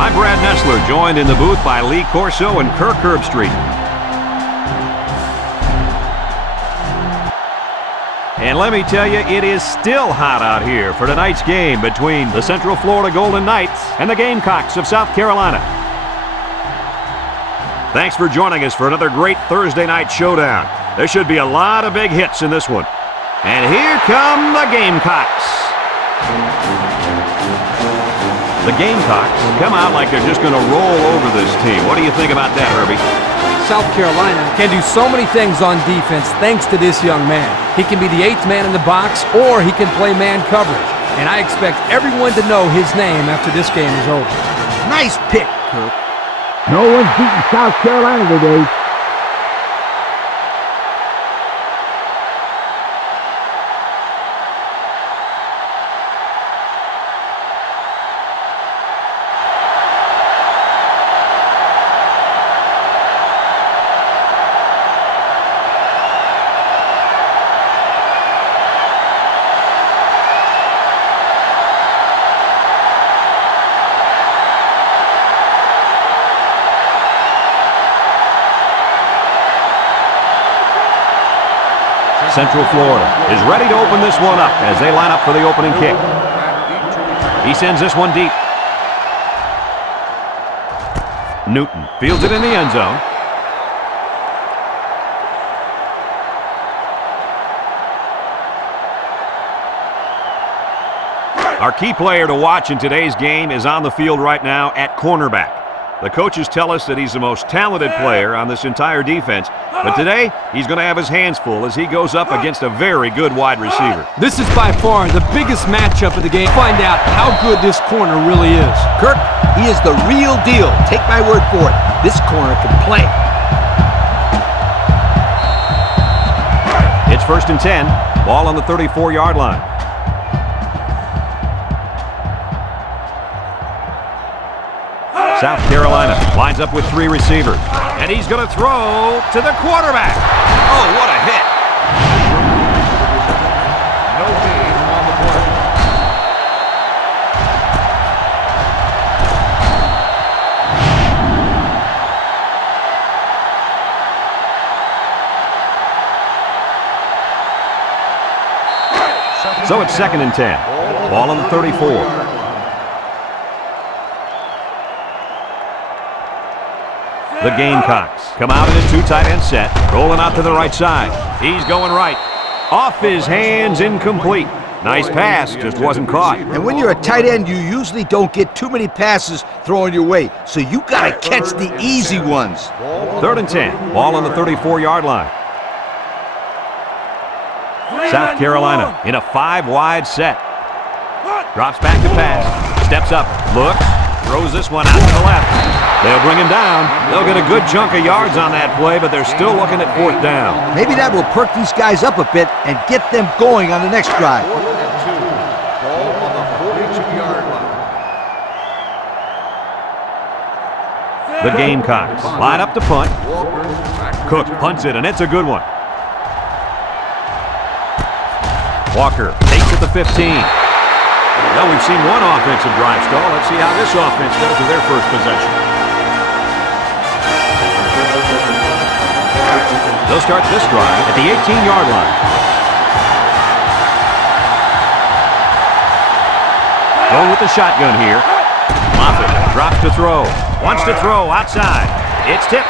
I'm Brad Nessler, joined in the booth by Lee Corso and Kirk Herbstreit. And let me tell you, it is still hot out here for tonight's game between the Central Florida Golden Knights and the Gamecocks of South Carolina. Thanks for joining us for another great Thursday night showdown. There should be a lot of big hits in this one. And here come the Gamecocks. The Gamecocks come out like they're just going to roll over this team. What do you think about that, Herbie? South Carolina can do so many things on defense thanks to this young man. He can be the 8th man in the box, or he can play man coverage. And I expect everyone to know his name after this game is over. Nice pick, Kirk. No one's beaten South Carolina today. Central Florida is ready to open this one up as they line up for the opening kick. He sends this one deep. Newton fields it in the end zone. Our key player to watch in today's game is on the field right now at cornerback. The coaches tell us that he's the most talented player on this entire defense, but today he's going to have his hands full as he goes up against a very good wide receiver. This is by far the biggest matchup of the game. Find out how good this corner really is. Kirk, he is the real deal. Take my word for it. This corner can play. It's 1st and 10. Ball on the 34-yard line. South Carolina lines up with 3 receivers. And he's going to throw to the quarterback. Oh, what a hit. No gain on the play. So it's 2nd and 10. Ball on the 34. The Gamecocks come out in a 2 tight end set, rolling out to the right side. He's going right. Off his hands, incomplete. Nice pass, just wasn't caught. And when you're a tight end, you usually don't get too many passes thrown your way, so you got to catch the easy ones. 3rd and 10. Ball on the 34-yard line. South Carolina in a 5-wide set. Drops back to pass. Steps up. Looks. Throws this one out to the left. They'll bring him down. They'll get a good chunk of yards on that play, but they're still looking at 4th down. Maybe that will perk these guys up a bit and get them going on the next drive. 4th and 2. Ball on the 42-yard line. The Gamecocks line up to punt. Cook punts it, and it's a good one. Walker takes it to 15. Well, we've seen one offensive drive stall. Let's see how this offense does with their first possession. They'll start this drive at the 18-yard line. Going with the shotgun here. Moffitt drops to throw. Wants to throw outside. It's tipped.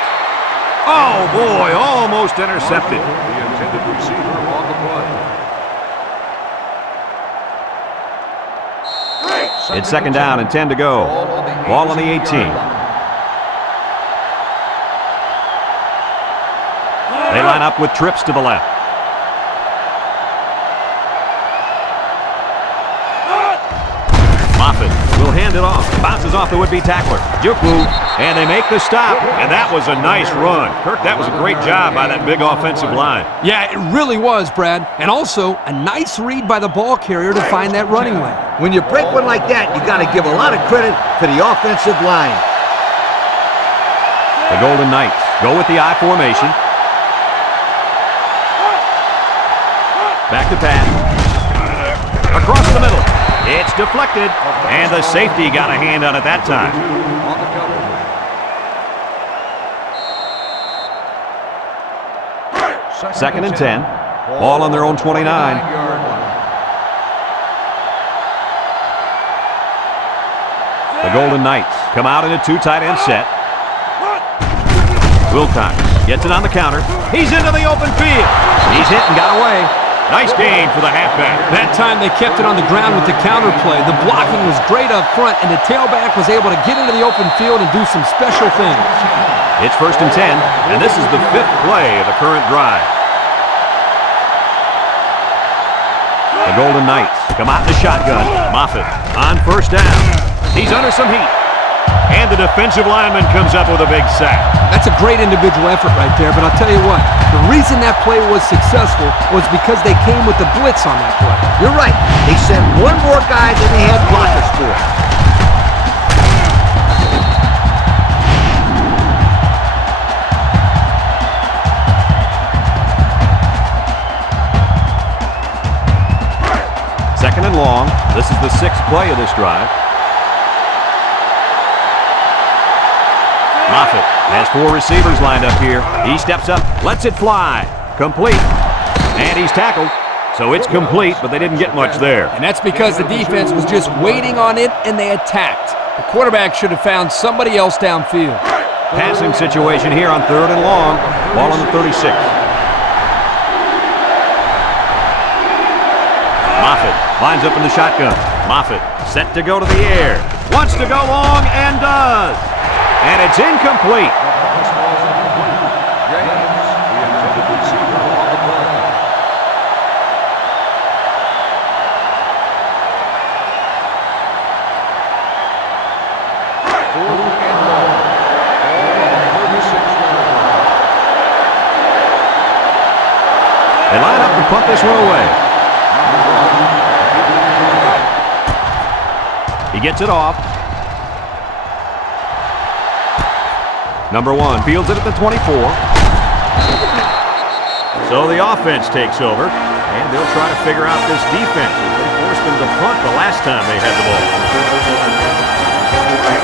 Oh, boy, almost intercepted. The intended receiver on the play. It's 2nd down and 10 to go. Ball on the 18. They line up with trips to the left. Moffitt will hand it off. Bounces off the would-be tackler. Juke move. And they make the stop. And that was a nice run. Kirk, that was a great job by that big offensive line. Yeah, it really was, Brad. And also a nice read by the ball carrier to find that running lane. When you break one like that, you got to give a lot of credit to the offensive line. The Golden Knights go with the I formation. Back to pass. Across the middle. It's deflected, and the safety got a hand on it that time. On the cover. Second and 10. Ball on their own 29. The Golden Knights come out in a two tight end set. Wilcox gets it on the counter. He's into the open field. He's hit and got away. Nice gain for the halfback. That time they kept it on the ground with the counter play. The blocking was great up front, and the tailback was able to get into the open field and do some special things. It's first and 10, and this is the fifth play of the current drive. The Golden Knights come out in the shotgun. Moffitt on first down. He's under some heat. And the defensive lineman comes up with a big sack. That's a great individual effort right there, but I'll tell you what, the reason that play was successful was because they came with the blitz on that play. You're right. They sent one more guy than they had blockers for. Second and long. This is the sixth play of this drive. Moffitt has four receivers lined up here. He steps up, lets it fly. Complete. And he's tackled. So it's complete, but they didn't get much there. And that's because the defense was just waiting on it, and they attacked. The quarterback should have found somebody else downfield. Passing situation here on third and long. Ball on the 36. Moffitt lines up in the shotgun. Moffitt set to go to the air. Wants to go long and does. And it's incomplete. They line up to punt this one away. He gets it off. Number 1 fields it at the 24. So the offense takes over, and they'll try to figure out this defense as they forced them to punt the last time they had the ball.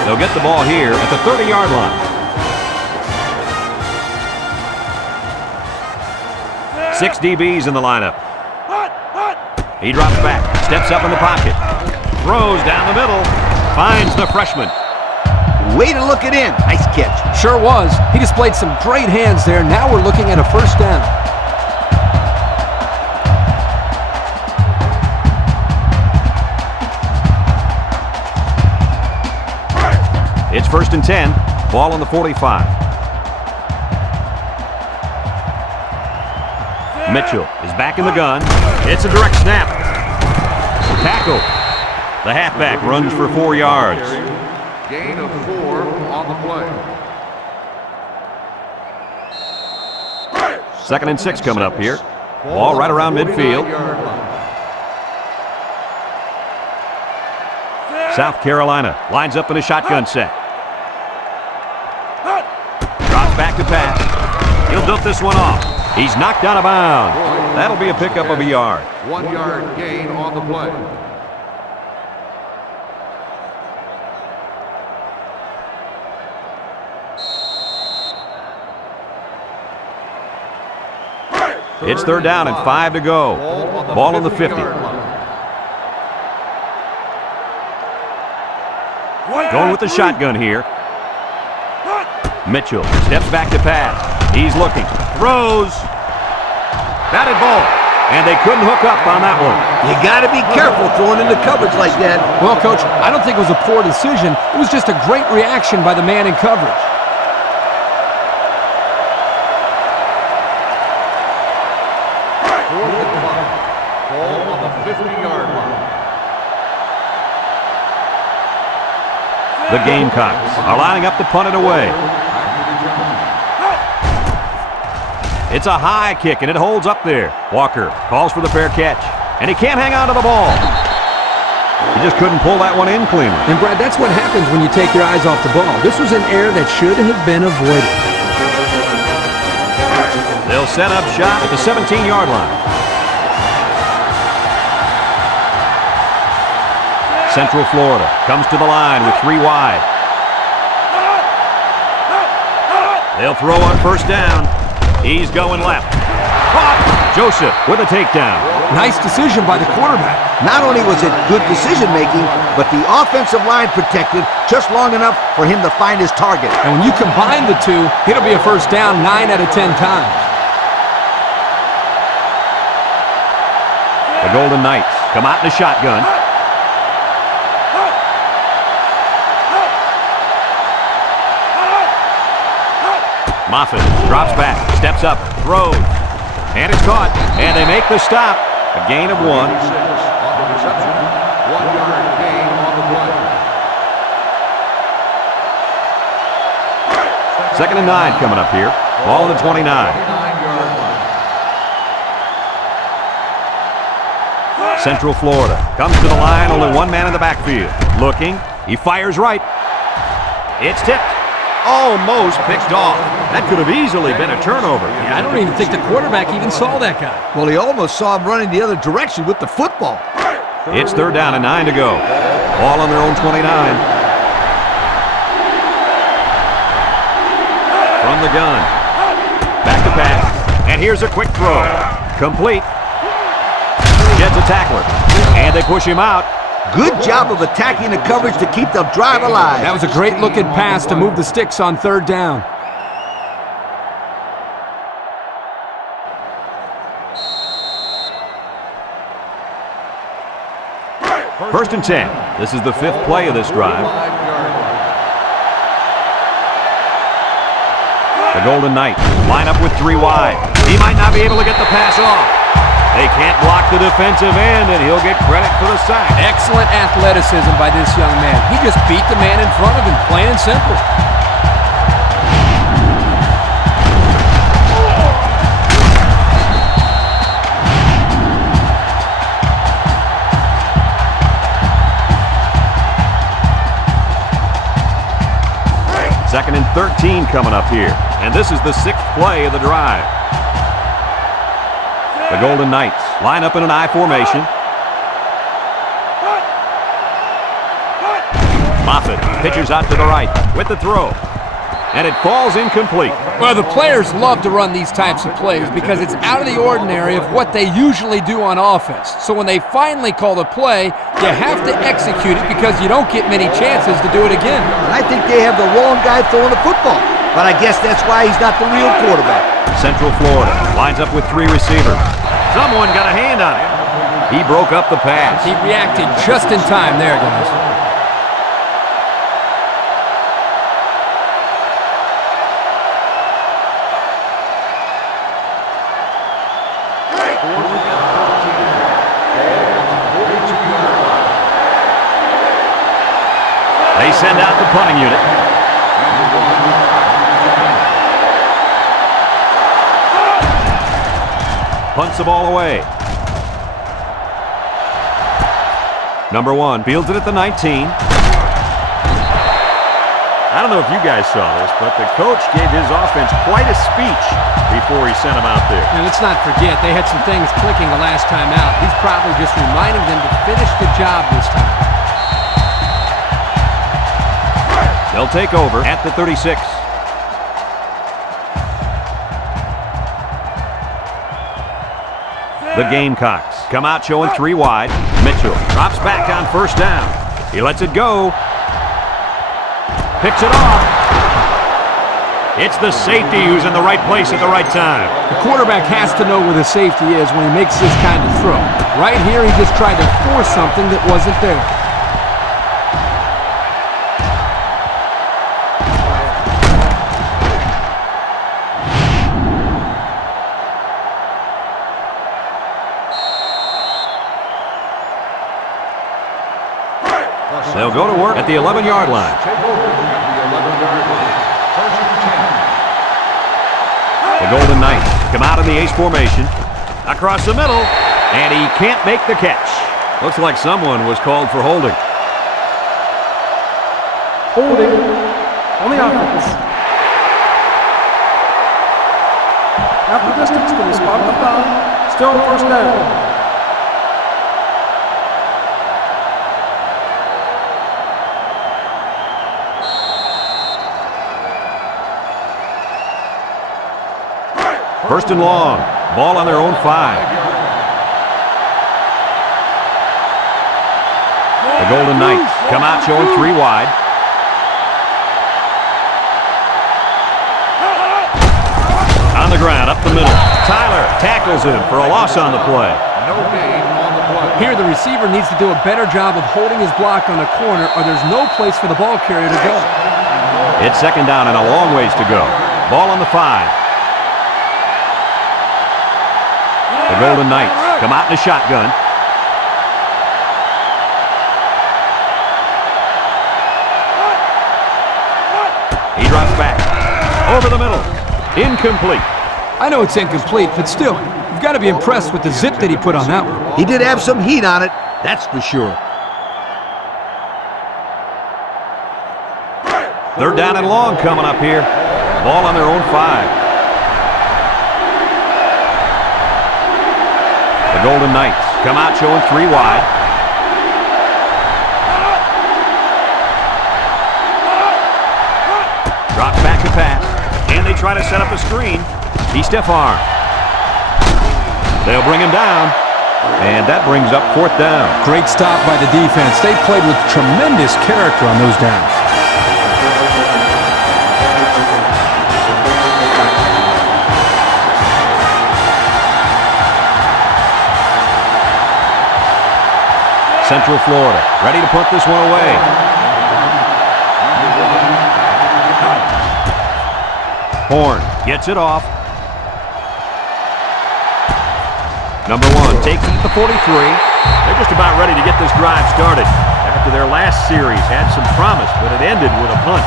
They'll get the ball here at the 30-yard line. 6 DBs in the lineup. He drops back, steps up in the pocket, throws down the middle, finds the freshman. Way to look it in. Nice catch. Sure was. He displayed some great hands there. Now we're looking at a first down. It's first and 10. Ball on the 45. Mitchell is back in the gun. It's a direct snap. Tackle. The halfback runs for 4 yards. Gain of 4 on the play. Second and 6 coming up here. Ball right around midfield. South Carolina lines up in a shotgun set. Drops back to pass. He'll dump this one off. He's knocked out of bounds. That'll be a pickup of a yard. 1 yard gain on the play. It's third down and 5 to go. Ball on the 50. Going with the shotgun here. Mitchell steps back to pass. He's looking. Throws. Batted ball. And they couldn't hook up on that one. You got to be careful throwing into coverage like that. Well, Coach, I don't think it was a poor decision. It was just a great reaction by the man in coverage. Ball on the 50-yard line. The Gamecocks are lining up to punt it away. It's a high kick, and it holds up there. Walker calls for the fair catch, and he can't hang on to the ball. He just couldn't pull that one in cleanly. And, Brad, that's what happens when you take your eyes off the ball. This was an error that should have been avoided. They'll set up shop at the 17-yard line. Central Florida comes to the line with 3 wide. They'll throw on first down. He's going left. Caught. Joseph with a takedown. Nice decision by the quarterback. Not only was it good decision-making, but the offensive line protected just long enough for him to find his target. And when you combine the two, it'll be a first down 9 out of 10 times. The Golden Knights come out in a shotgun. Moffitt drops back, steps up, throws, and it's caught, and they make the stop. A gain of 1. On the reception, 1-yard gain on the play. 2nd and 9 coming up here. Ball on the 29. 9-yard line. Central Florida comes to the line, only 1 man in the backfield. Looking, he fires right. It's tipped. Almost picked off. That could have easily been a turnover. Yeah, I don't even think the quarterback even saw that guy. Well, he almost saw him running the other direction with the football. It's 3rd down and 9 to go. Ball on their own 29. From the gun. Back to pass. And here's a quick throw. Complete. Gets a tackler. And they push him out. Good job of attacking the coverage to keep the drive alive. That was a great looking pass to move the sticks on 3rd down. First and 10. This is the 5th play of this drive. 5-yard line. The Golden Knights line up with 3 wide. He might not be able to get the pass off. They can't block the defensive end, and he'll get credit for the sack. Excellent athleticism by this young man. He just beat the man in front of him, plain and simple. Second and 13 coming up here, and this is the 6th play of the drive. The Golden Knights line up in an I formation. Moffitt pitches out to the right with the throw, and it falls incomplete. Well, the players love to run these types of plays because it's out of the ordinary of what they usually do on offense. So when they finally call the play, you have to execute it because you don't get many chances to do it again. And I think they have the wrong guy throwing the football. But I guess that's why he's not the real quarterback. Central Florida lines up with 3 receivers. Someone got a hand on him. He broke up the pass. He reacted just in time there, guys. They send out the punting unit. Punts the ball away. Number 1 fields it at the 19. I don't know if you guys saw this, but the coach gave his offense quite a speech before he sent them out there. And let's not forget, they had some things clicking the last time out. He's probably just reminding them to finish the job this time. They'll take over at the 36. The Gamecocks come out showing 3 wide. Mitchell drops back on first down. He lets it go. Picks it off. It's the safety who's in the right place at the right time. The quarterback has to know where the safety is when he makes this kind of throw. Right here, he just tried to force something that wasn't there. They'll go to work at the 11-yard line. Take over at the 11-yard line. First and 10. The Golden Knights come out in the ace formation. Across the middle, and he can't make the catch. Looks like someone was called for holding. Holding on the offense. Half the distance to the spot of the foul. Still first down. First and long. Ball on their own 5. The Golden Knights come out showing 3 wide. On the ground, up the middle. Tyler tackles him for a loss on the play. No gain on the play. Here, the receiver needs to do a better job of holding his block on the corner, or there's no place for the ball carrier to go. It's second down and a long ways to go. Ball on the 5. The Golden Knights come out in a shotgun. He drops back. Over the middle. Incomplete. I know it's incomplete, but still, you've got to be impressed with the zip that he put on that one. He did have some heat on it, that's for sure. Third down and long coming up here. Ball on their own 5. The Golden Knights come out showing 3 wide. Drops back to pass. And they try to set up a screen. He stiff-armed. They'll bring him down. And that brings up 4th down. Great stop by the defense. They played with tremendous character on those downs. Central Florida ready to punt this one away. Horn gets it off. Number 1 takes it at the 43. They're just about ready to get this drive started. After their last series had some promise, but it ended with a punt.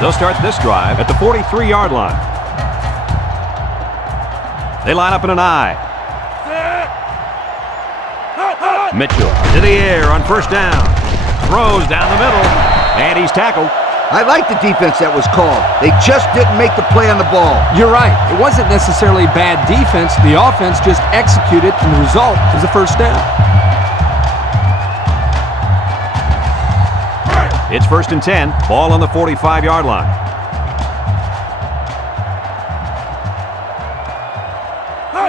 They'll start this drive at the 43-yard line. They line up in an I. Mitchell to the air on first down. Throws down the middle, and he's tackled. I like the defense that was called. They just didn't make the play on the ball. You're right. It wasn't necessarily bad defense. The offense just executed, and the result is a first down. It's first and 10. Ball on the 45-yard line.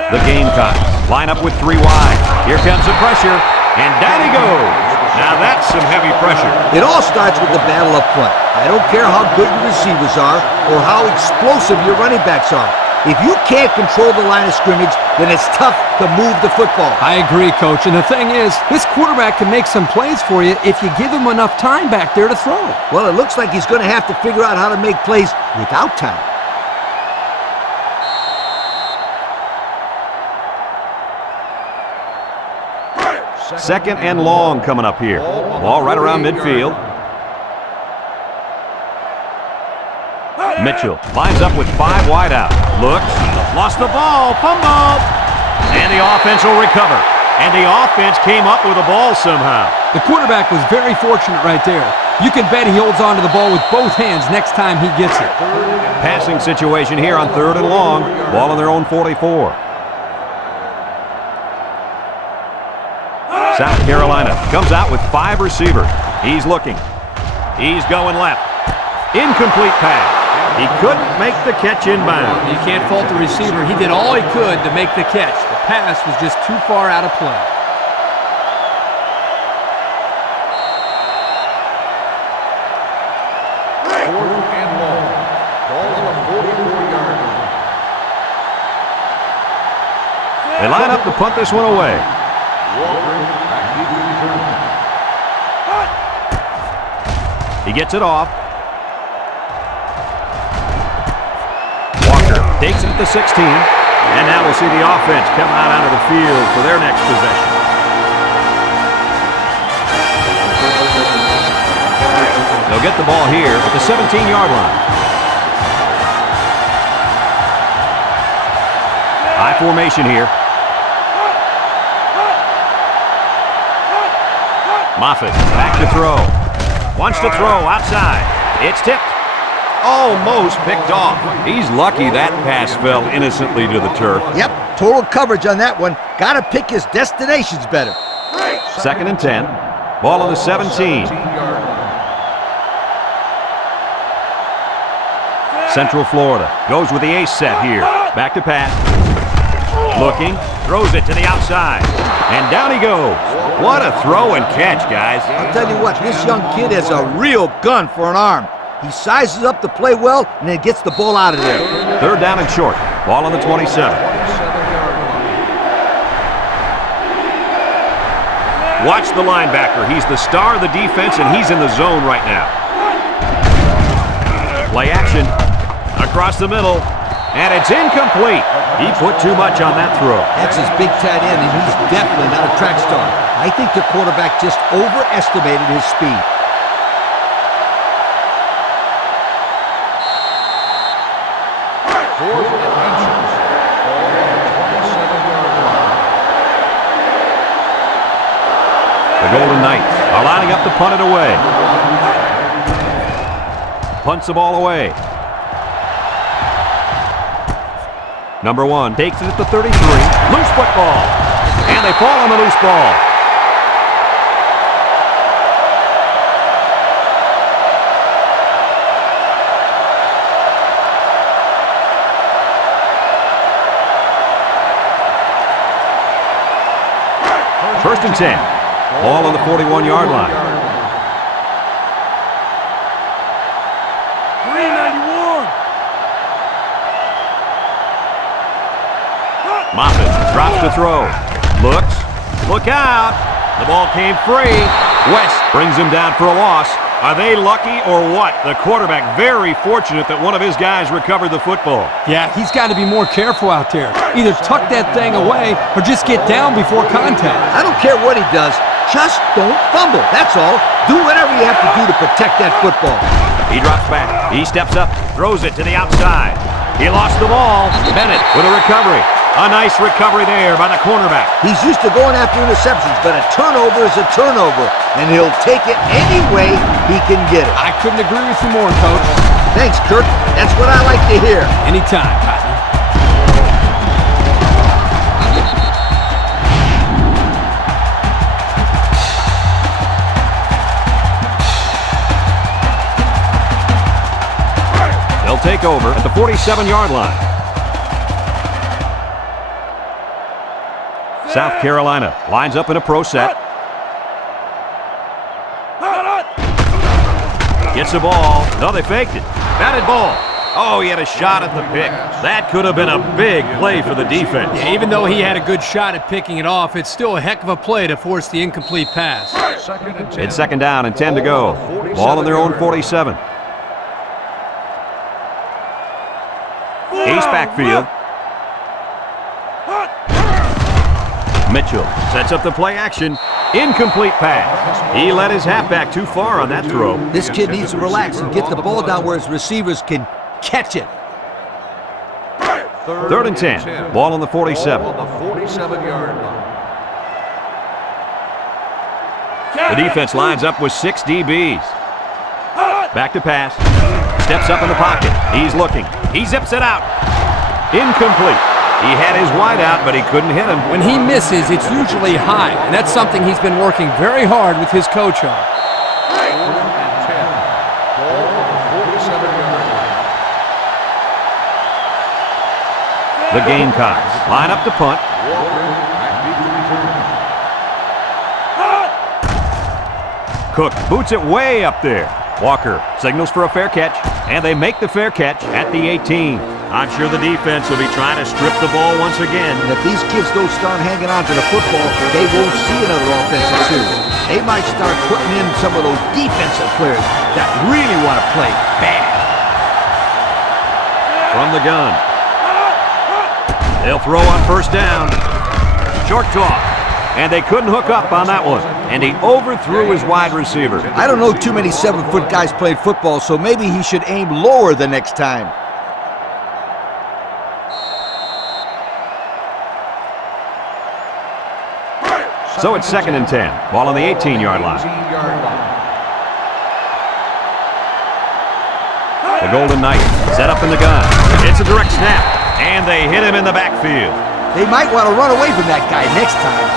The Gamecocks line up with 3 wide. Here comes the pressure, and down he goes. Now that's some heavy pressure. It all starts with the battle up front. I don't care how good your receivers are or how explosive your running backs are. If you can't control the line of scrimmage, then it's tough to move the football. I agree, Coach. And the thing is, this quarterback can make some plays for you if you give him enough time back there to throw. Well, it looks like he's going to have to figure out how to make plays without time. Second and long coming up here. Ball right around midfield. Mitchell lines up with 5 wide out. Looks, lost the ball, fumble. And the offense will recover. And the offense came up with the ball somehow. The quarterback was very fortunate right there. You can bet he holds on to the ball with both hands next time he gets it. Passing situation here on 3rd and long. Ball on their own 44. South Carolina comes out with 5 receivers. He's looking. He's going left. Incomplete pass. He couldn't make the catch inbound. You can't fault the receiver. He did all he could to make the catch. The pass was just too far out of play. Fourth and long. Ball on the 44-yard line. They line up to punt this one away. Walker back deep to return. He gets it off. Walker takes it at the 16. And now we'll see the offense come out onto the field for their next possession. They'll get the ball here at the 17-yard line. High formation here. Moffitt back to throw. Wants to throw outside. It's tipped. Almost picked off. He's lucky that pass fell innocently to the turf. Yep, total coverage on that one. Got to pick his destinations better. Second and 10. Ball on the 17. Central Florida goes with the ace set here. Back to pass. Looking, throws it to the outside. And down he goes. What a throw and catch, guys. I'll tell you what, this young kid has a real gun for an arm. He sizes up the play well and then gets the ball out of there. Third down and short. Ball on the 27. Watch the linebacker. He's the star of the defense, and he's in the zone right now. Play action. Across the middle. And it's incomplete. He put too much on that throw. That's his big tight end, and he's definitely not a track star. I think the quarterback just overestimated his speed. Fourth and inches. Ball on the 27-yard line. The Golden Knights are lining up to punt it away. Punts the ball away. Number 1 takes it at the 33. Loose football. And they fall on the loose ball. First and 10. Ball on the 41-yard line. 391. Moffitt drops to throw. Looks. Look out. The ball came free. West brings him down for a loss. Are they lucky or what? The quarterback very fortunate that one of his guys recovered the football. Yeah, he's got to be more careful out there. Either tuck that thing away or just get down before contact. I don't care what he does. Just don't fumble. That's all. Do whatever you have to do to protect that football. He drops back. He steps up. Throws it to the outside. He lost the ball. Bennett with a recovery. A nice recovery there by the cornerback. He's used to going after interceptions, but a turnover is a turnover, and he'll take it any way he can get it. I couldn't agree with you more, Coach. Thanks, Kirk. That's what I like to hear. Anytime, Cotton. They'll take over at the 47-yard line. South Carolina lines up in a pro set. Gets the ball. No, they faked it. Batted ball. Oh, he had a shot at the pick. That could have been a big play for the defense. Yeah, even though he had a good shot at picking it off, it's still a heck of a play to force the incomplete pass. Second and 10. It's second down and 10 to go. Ball on their own 47. Ace backfield. Mitchell sets up the play action. Incomplete pass. He let his halfback too far on that throw. This kid needs to relax and get the ball down where his receivers can catch it. Third and 10. Ball on the 47. Ball on the 47-yard line. The defense lines up with 6 DBs. Back to pass. Steps up in the pocket. He's looking. He zips it out. Incomplete. He had his wide out, but he couldn't hit him. When he misses, it's usually high, and that's something he's been working very hard with his coach on. Fourth and 10. Ball on the 47-yard line. The Gamecocks line up to punt. Walker back deep to return. Cook boots it way up there. Walker signals for a fair catch, and they make the fair catch at the 18. I'm sure the defense will be trying to strip the ball once again. And if these kids don't start hanging on to the football, they won't see another offensive series. They might start putting in some of those defensive players that really want to play bad. From the gun. They'll throw on first down. Short toss. And they couldn't hook up on that one. And he overthrew his wide receiver. I don't know too many 7-foot guys playing football, so maybe he should aim lower the next time. So it's second and 10. Ball on the 18-yard line. The Golden Knights set up in the gun. It's a direct snap. And they hit him in the backfield. They might want to run away from that guy next time.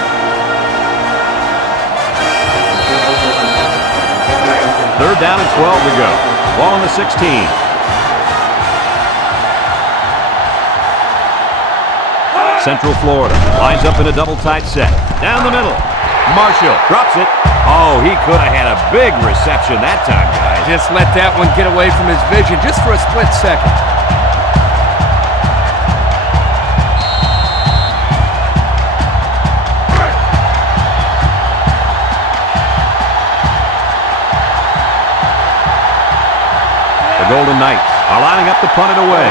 Third down and 12 to go. Ball on the 16. Central Florida lines up in a double tight set. Down the middle. Marshall drops it. Oh, he could have had a big reception that time, guys. Just let that one get away from his vision just for a split second. The Golden Knights are lining up to punt it away.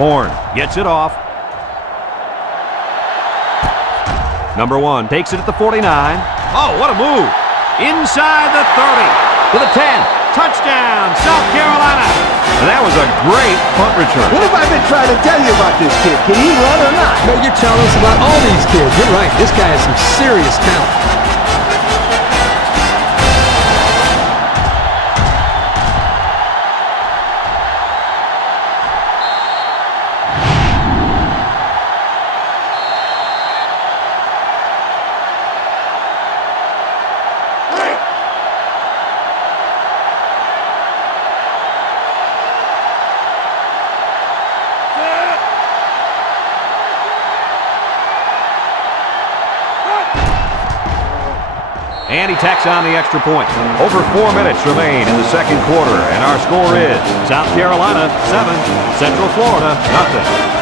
Horn gets it off. Number 1 takes it at the 49. Oh, what a move. Inside the 30. To the 10. Touchdown, South Carolina. And that was a great punt return. What have I been trying to tell you about this kid? Can he run or not? No, you're telling us about all these kids. You're right. This guy has some serious talent. And he tacks on the extra point. Over 4 minutes remain in the second quarter, and our score is South Carolina 7, Central Florida 0.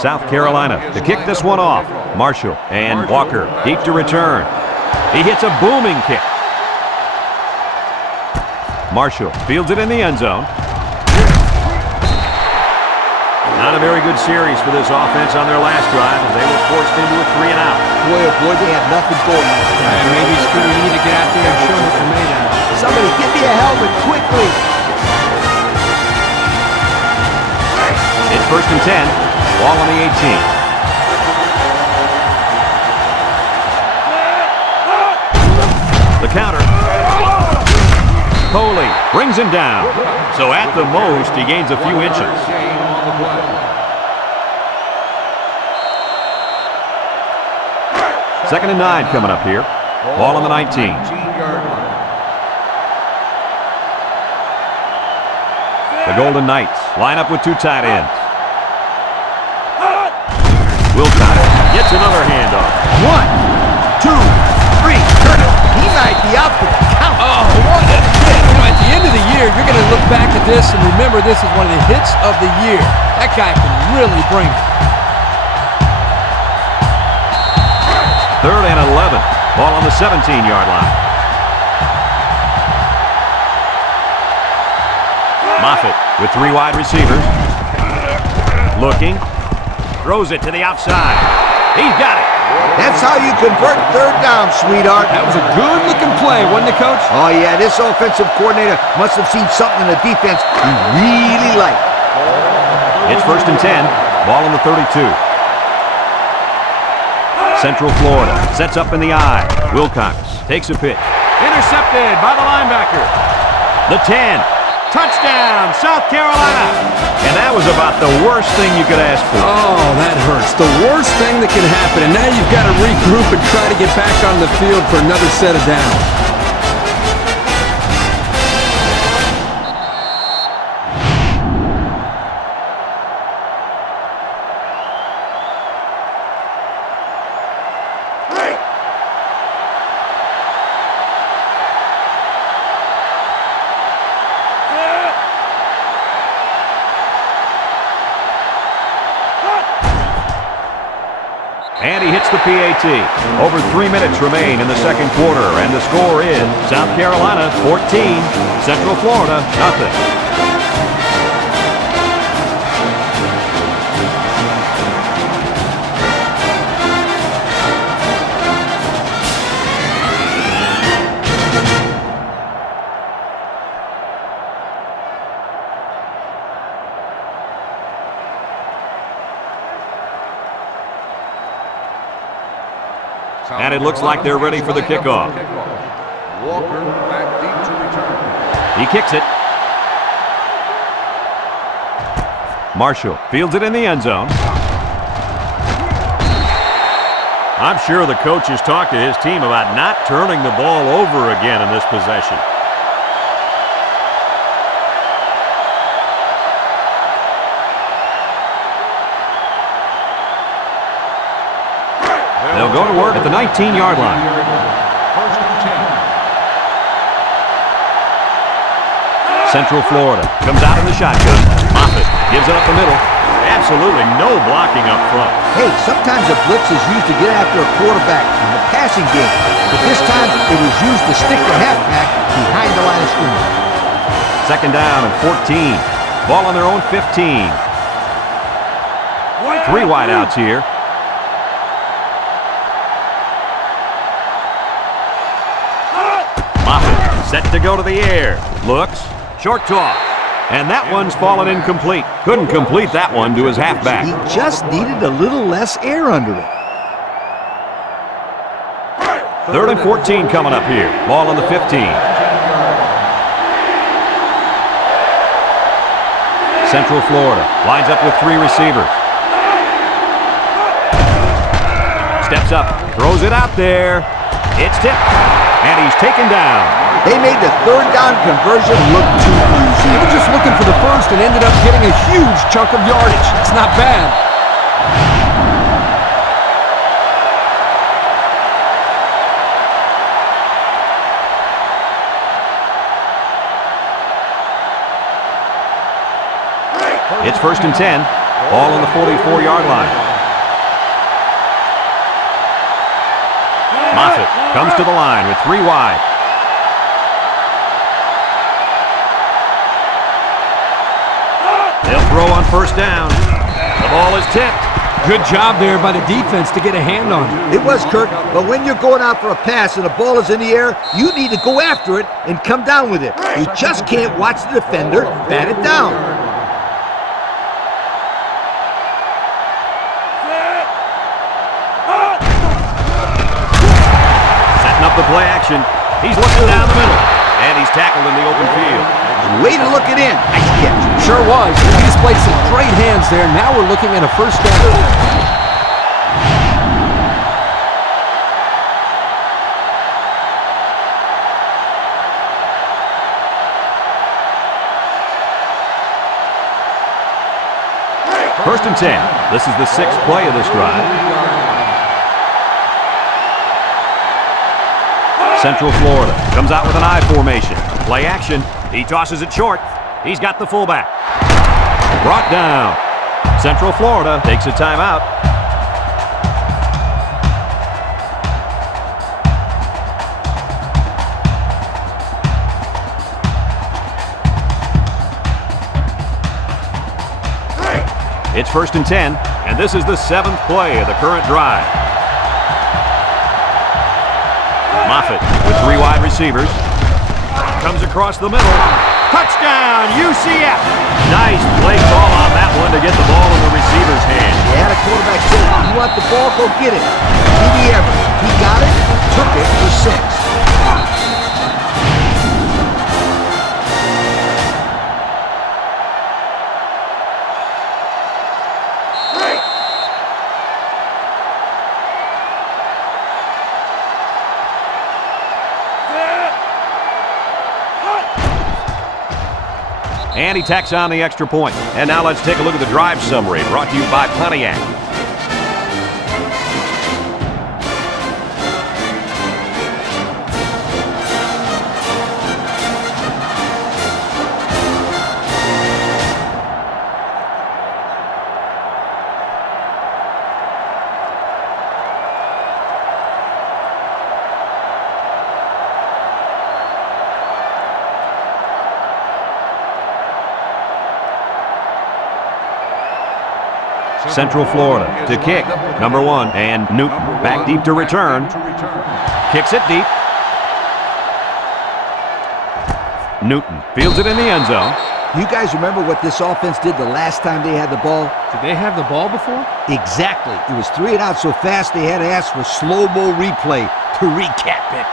South Carolina to kick this one off. Marshall and Walker deep to return. He hits a booming kick. Marshall fields it in the end zone. Not a very good series for this offense on their last drive as they were forced into a 3 and out. Boy, oh boy, they had nothing going last time. And maybe Scooter, you need to get out there and show what you're made out of. Somebody get me a helmet quickly. It's 1st and 10. Ball on the 18. The counter. Coley brings him down. So at the most, he gains a few inches. Second and 9 coming up here. Ball on the 19. The Golden Knights line up with 2 tight ends. Wilcox gets another handoff. 1, 2, 3. Turn it. He might be out for the count. Oh, what a hit. At the end of the year, you're going to look back at this and remember this is one of the hits of the year. That guy can really bring it. 3rd and 11. Ball on the 17-yard line. Moffitt with 3 wide receivers. Looking. Throws it to the outside. He's got it. That's how you convert 3rd down, sweetheart. That was a good-looking play, wasn't it, Coach? Oh, yeah, this offensive coordinator must have seen something in the defense he really liked. It's 1st and 10. Ball on the 32. Central Florida sets up in the I. Wilcox takes a pitch. Intercepted by the linebacker. The 10. Touchdown, South Carolina. And that was about the worst thing you could ask for. Oh, that hurts. The worst thing that can happen. And now you've got to regroup and try to get back on the field for another set of downs. And he hits the PAT. Over 3 minutes remain in the second quarter, and the score is South Carolina 14, Central Florida 0. And it looks like they're ready for the kickoff. Walker back deep to return. He kicks it. Marshall fields it in the end zone. I'm sure the coach has talked to his team about not turning the ball over again in this possession. They'll go to work at the 19-yard line. First and 10. Central Florida comes out in the shotgun. Moffitt gives it up the middle. Absolutely no blocking up front. Hey, sometimes a blitz is used to get after a quarterback in the passing game, but this time it was used to stick the halfback behind the line of scrimmage. Second down and 14. Ball on their own 15. 3 wideouts here. Moffitt set to go to the air. Looks. Short toss. And that one's fallen incomplete. Couldn't complete that one to his halfback. He just needed a little less air under it. Third and 14 coming up here. Ball on the 15. Central Florida lines up with 3 receivers. Steps up, throws it out there. It's tipped, and he's taken down. They made the third down conversion look too easy. They were just looking for the first and ended up getting a huge chunk of yardage. It's not bad. It's first and 10. Ball on the 44-yard line. Moffitt comes to the line with 3 wide. They'll throw on first down. The ball is tipped. Good job there by the defense to get a hand on it. It was, Kirk, but when you're going out for a pass and the ball is in the air, you need to go after it and come down with it. You just can't watch the defender bat it down. Setting up the play action. He's looking down the middle, and he's tackled in the open field. Way to look it in. Nice catch. Sure was. He displayed some great hands there. Now we're looking at a first down. First and 10. This is the 6th play of this drive. Central Florida comes out with an I formation. Play action. He tosses it short. He's got the fullback. Brought down. Central Florida takes a timeout. It's first and 10, and this is the 7th play of the current drive. Moffitt with 3 wide receivers. Comes across the middle. Touchdown, UCF! Nice play call on that one to get the ball in the receiver's hand. Yeah, the quarterback said, you want the ball, go get it. Did he ever? He got it, took it for 6. And he tacks on the extra point. And now let's take a look at the drive summary brought to you by Pontiac. Central Florida to kick, number 1, and Newton back deep to return. Kicks it deep. Newton fields it in the end zone. Do you guys remember what this offense did the last time they had the ball? Did they have the ball before? Exactly. It was 3 and out so fast they had to ask for slow-mo replay to recap it.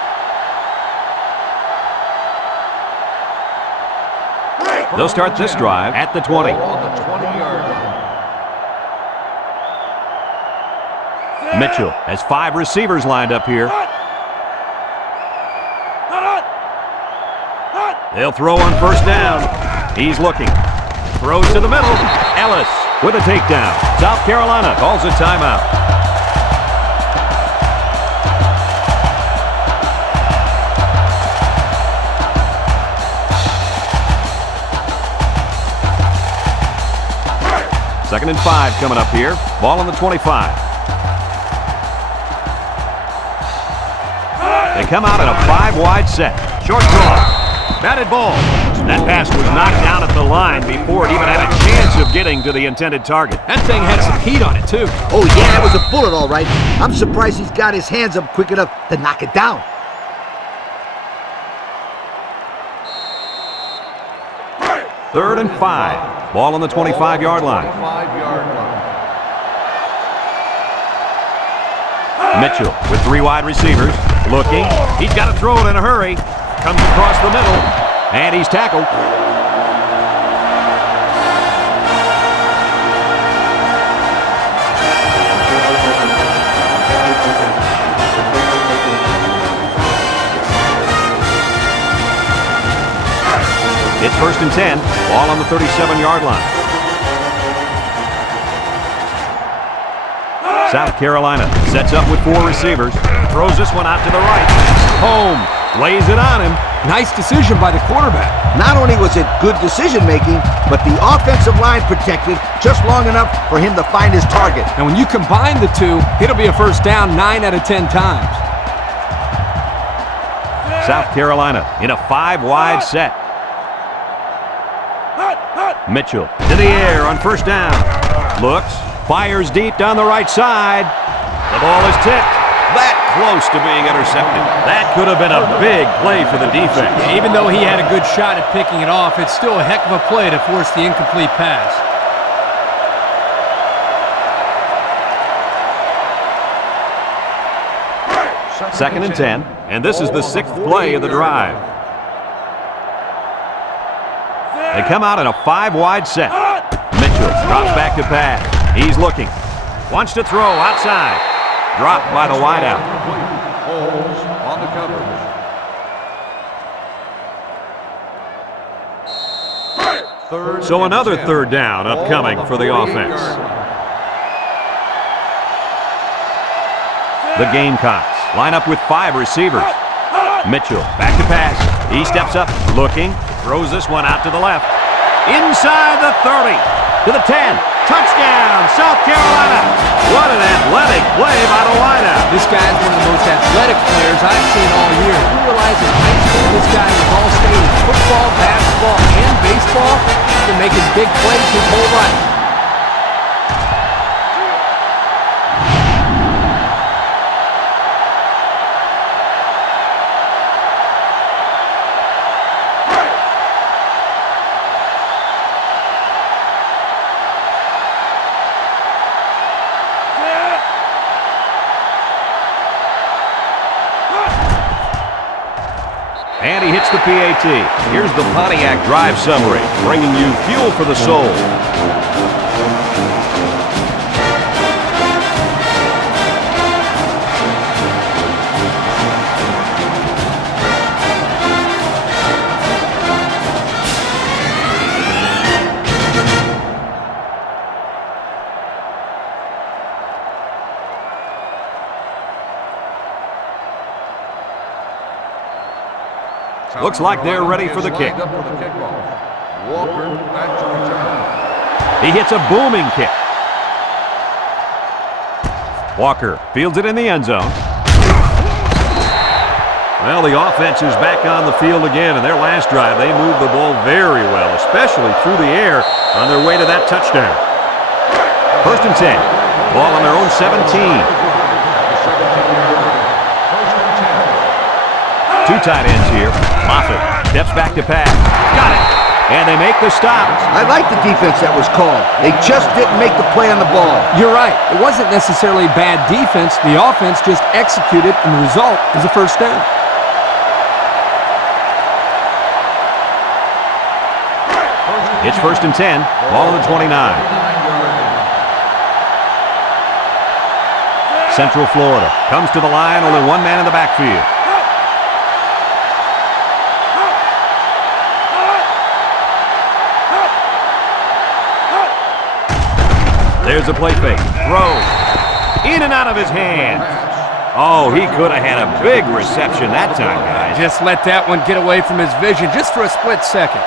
They'll start this drive at the 20. On the 20-yard line. Mitchell has 5 receivers lined up here. They'll throw on first down. He's looking. Throws to the middle. Ellis with a takedown. South Carolina calls a timeout. Second and 5 coming up here. Ball on the 25. They come out in a 5-wide set. Short draw. Batted ball. That pass was knocked down at the line before it even had a chance of getting to the intended target. That thing had some heat on it, too. Oh, yeah, it was a bullet, all right. I'm surprised he's got his hands up quick enough to knock it down. Third and 5. Ball on the 25-yard line. 25-yard line. Mitchell with 3 wide receivers. Looking. He's got to throw it in a hurry. Comes across the middle. And he's tackled. It's first and 10. Ball on the 37-yard line. South Carolina sets up with 4 receivers. Throws this one out to the right. Home. Lays it on him. Nice decision by the quarterback. Not only was it good decision-making, but the offensive line protected just long enough for him to find his target. And when you combine the two, it'll be a first down 9 out of 10 times. South Carolina in a 5-wide set. Mitchell to the air on first down. Looks, fires deep down the right side. The ball is tipped. That close to being intercepted. That could have been a big play for the defense. Even though he had a good shot at picking it off, it's still a heck of a play to force the incomplete pass. Second and 10, and this is the 6th play of the drive. They come out in a 5-wide set. Mitchell drops back to pass. He's looking. Wants to throw outside. Dropped by the wideout. Holmes on the coverage. So another third down upcoming for the offense. The Gamecocks line up with 5 receivers. Mitchell back to pass. He steps up, looking, throws this one out to the left. Inside the 30, to the 10. Touchdown, South Carolina. What an athletic play by the wideout. This guy's one of the most athletic players I've seen all year. You realize in high school this guy was all state in football, basketball, and baseball. He's been making big plays his whole life. And he hits the PAT. Here's the Pontiac Drive Summary, bringing you fuel for the soul. Looks like they're ready for the kick. Walker back to return. He hits a booming kick. Walker fields it in the end zone. Well, the offense is back on the field again. In their last drive, they moved the ball very well, especially through the air on their way to that touchdown. First and 10. Ball on their own 17. 2 tight ends here. Moffitt steps back to pass. Got it. And they make the stop. I like the defense that was called. They just didn't make the play on the ball. You're right. It wasn't necessarily bad defense. The offense just executed, and the result is a first down. It's 1st and 10. Ball on the 29. Central Florida comes to the line. Only one man in the backfield. There's a play fake. Throw. In and out of his hands. Oh, he could have had a big reception that time, guys. Just let that one get away from his vision just for a split second.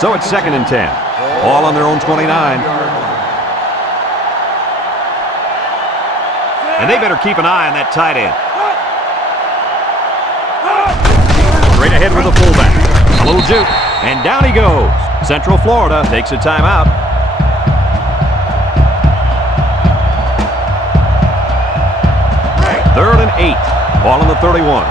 So it's 2nd and 10. Ball on their own 29. And they better keep an eye on that tight end. Straight ahead with the fullback. A little juke. And down he goes. Central Florida takes a timeout. Third and 8. Ball on the 31.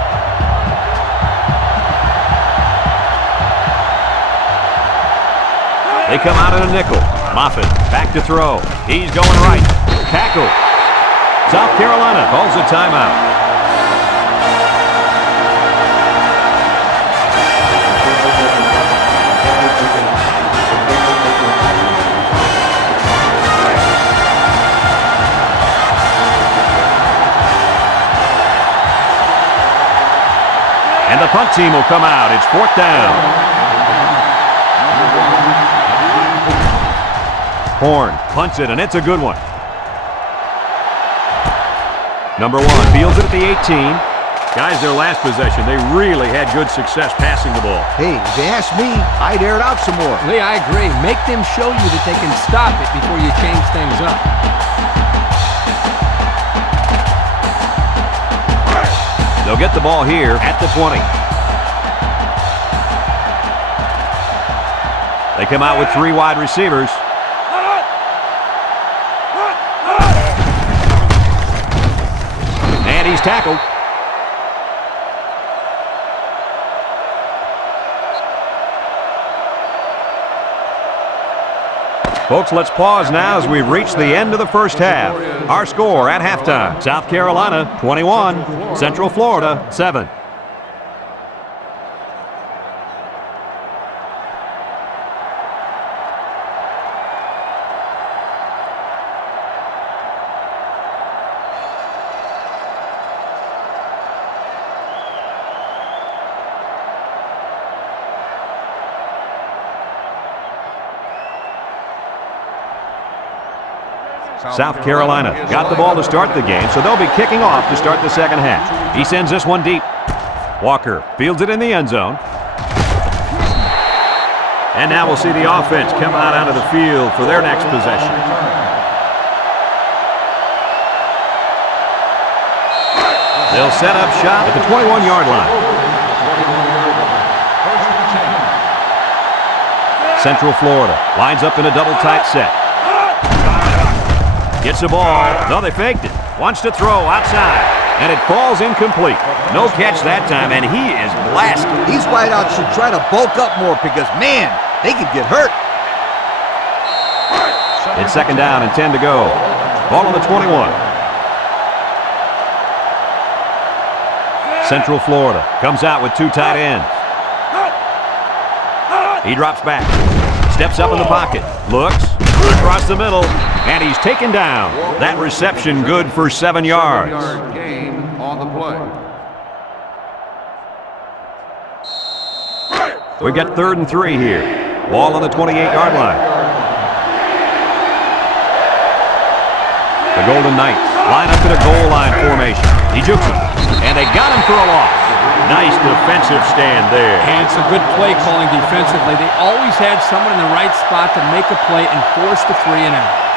They come out in a nickel. Moffitt back to throw. He's going right. Tackle. South Carolina calls a timeout. And the punt team will come out. It's 4th down. Horn punts it, and it's a good one. Number 1 fields it at the 18. Guys, their last possession, they really had good success passing the ball. Hey, if they ask me, I'd air it out some more. Lee, I agree. Make them show you that they can stop it before you change things up. They'll get the ball here at the 20. They come out with 3 wide receivers. And he's tackled. Folks, let's pause now as we've reached the end of the first half. Our score at halftime, South Carolina 21, Central Florida 7. South Carolina got the ball to start the game, so they'll be kicking off to start the second half. He sends this one deep. Walker fields it in the end zone. And now we'll see the offense come out onto the field for their next possession. They'll set up shop at the 21-yard line. Central Florida lines up in a double tight set. Gets the ball. No, they faked it. Wants to throw outside. And it falls incomplete. No catch that time, and he is blasted. These wideouts should try to bulk up more because, man, they could get hurt. It's 2nd down and 10 to go. Ball on the 21. Central Florida comes out with 2 tight ends. He drops back. Steps up in the pocket. Looks. Across the middle. And he's taken down. That reception good for 7 yards. Gain on the play. We've got 3rd and 3 here. Ball on the 28-yard line. The Golden Knights line up in a goal line formation. He jukes him. And they got him for a loss. Nice defensive stand there. And some good play calling defensively. They always had someone in the right spot to make a play and force the 3 and out.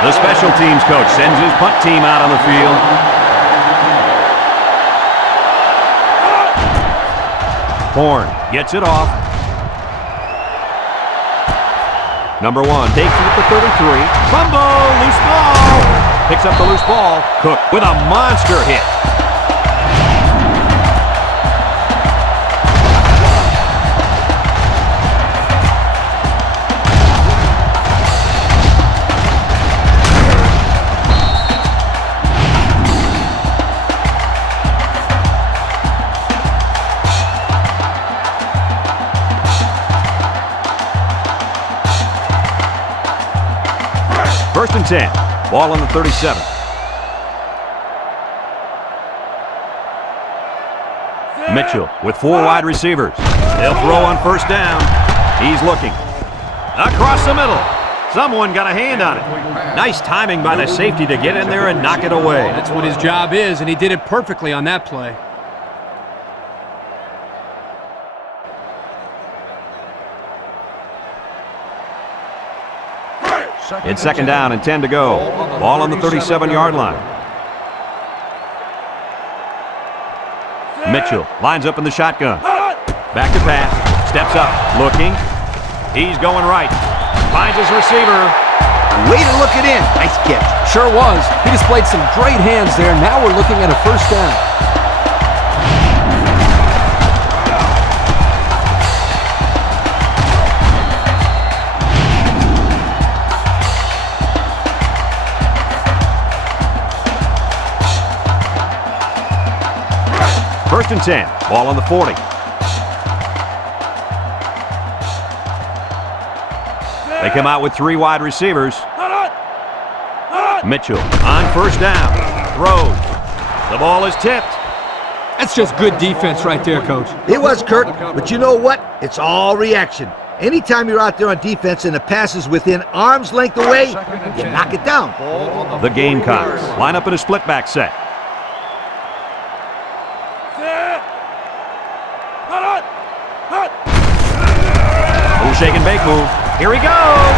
The special teams coach sends his punt team out on the field. Horn gets it off. Number 1 takes it at the 33. Fumble, loose ball. Picks up the loose ball. Cook with a monster hit. First and 10. Ball on the 37. Mitchell with 4 wide receivers. They'll throw on first down. He's looking. Across the middle. Someone got a hand on it. Nice timing by the safety to get in there and knock it away. That's what his job is, and he did it perfectly on that play. It's second down and 10 to go. Ball on the 37-yard line. Mitchell lines up in the shotgun. Back to pass. Steps up. Looking. He's going right. Finds his receiver. Way to look it in. Nice catch. Sure was. He displayed some great hands there. Now we're looking at a first down. First and 10. Ball on the 40. They come out with 3 wide receivers. Mitchell on first down. Throws. The ball is tipped. That's just good defense right there, Coach. It was, Kirk, but you know what? It's all reaction. Anytime you're out there on defense and the pass is within arm's length away, you knock it down. The Gamecocks line up in a split back set. Little shake and bake move. Here he goes.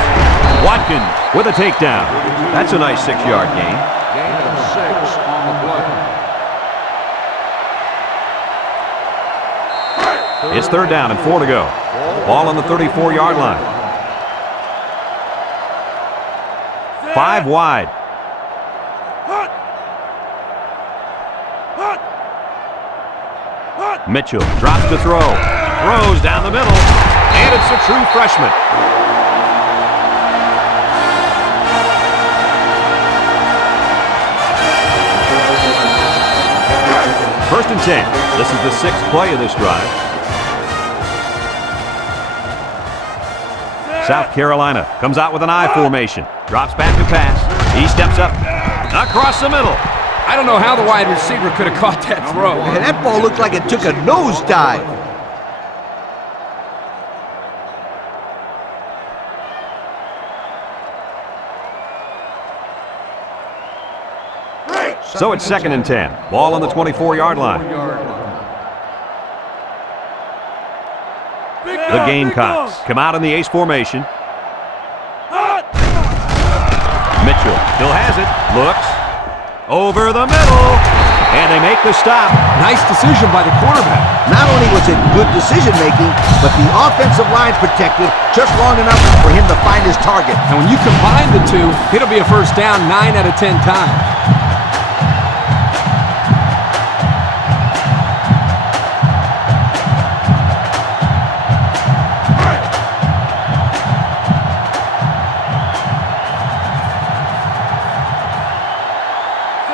Watkins with a takedown. That's a nice 6-yard gain. Gain of 6 on the play. It's third down and 4 to go. Ball on the 34-yard line. 5 wide. Mitchell drops to throw. Throws down the middle. And it's a true freshman. First and 10. This is the 6th play of this drive. South Carolina comes out with an I formation. Drops back to pass. He steps up. Across the middle. I don't know how the wide receiver could have caught that throw. And that ball looked like it took a nosedive. So it's second and 10. Ball on the 24-yard line. The Gamecocks come out in the ace formation. Mitchell still has it. Looks. Over the middle. And they make the stop. Nice decision by the quarterback. Not only was it good decision-making, but the offensive line protected just long enough for him to find his target. And when you combine the two, it'll be a first down 9 out of 10 times.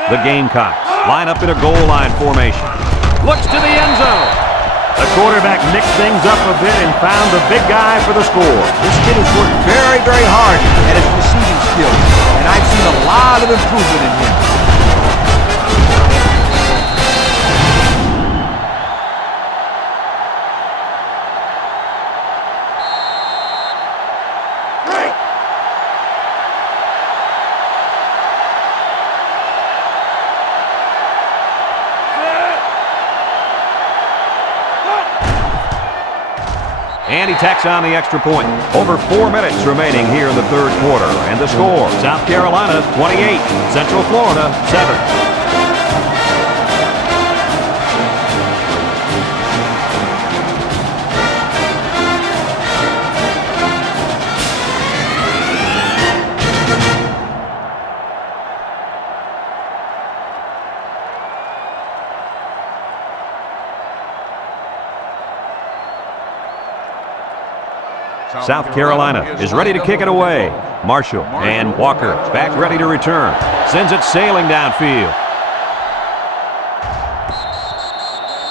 The Gamecocks line up in a goal line formation. Looks to the end zone. The quarterback mixed things up a bit and found the big guy for the score. This kid has worked very, very hard at his receiving skills, and I've seen a lot of improvement in him. And he tacks on the extra point. Over 4 minutes remaining here in the third quarter. And the score, South Carolina 28, Central Florida 7. South Carolina is ready to kick it away. Marshall and Walker back ready to return. Sends it sailing downfield.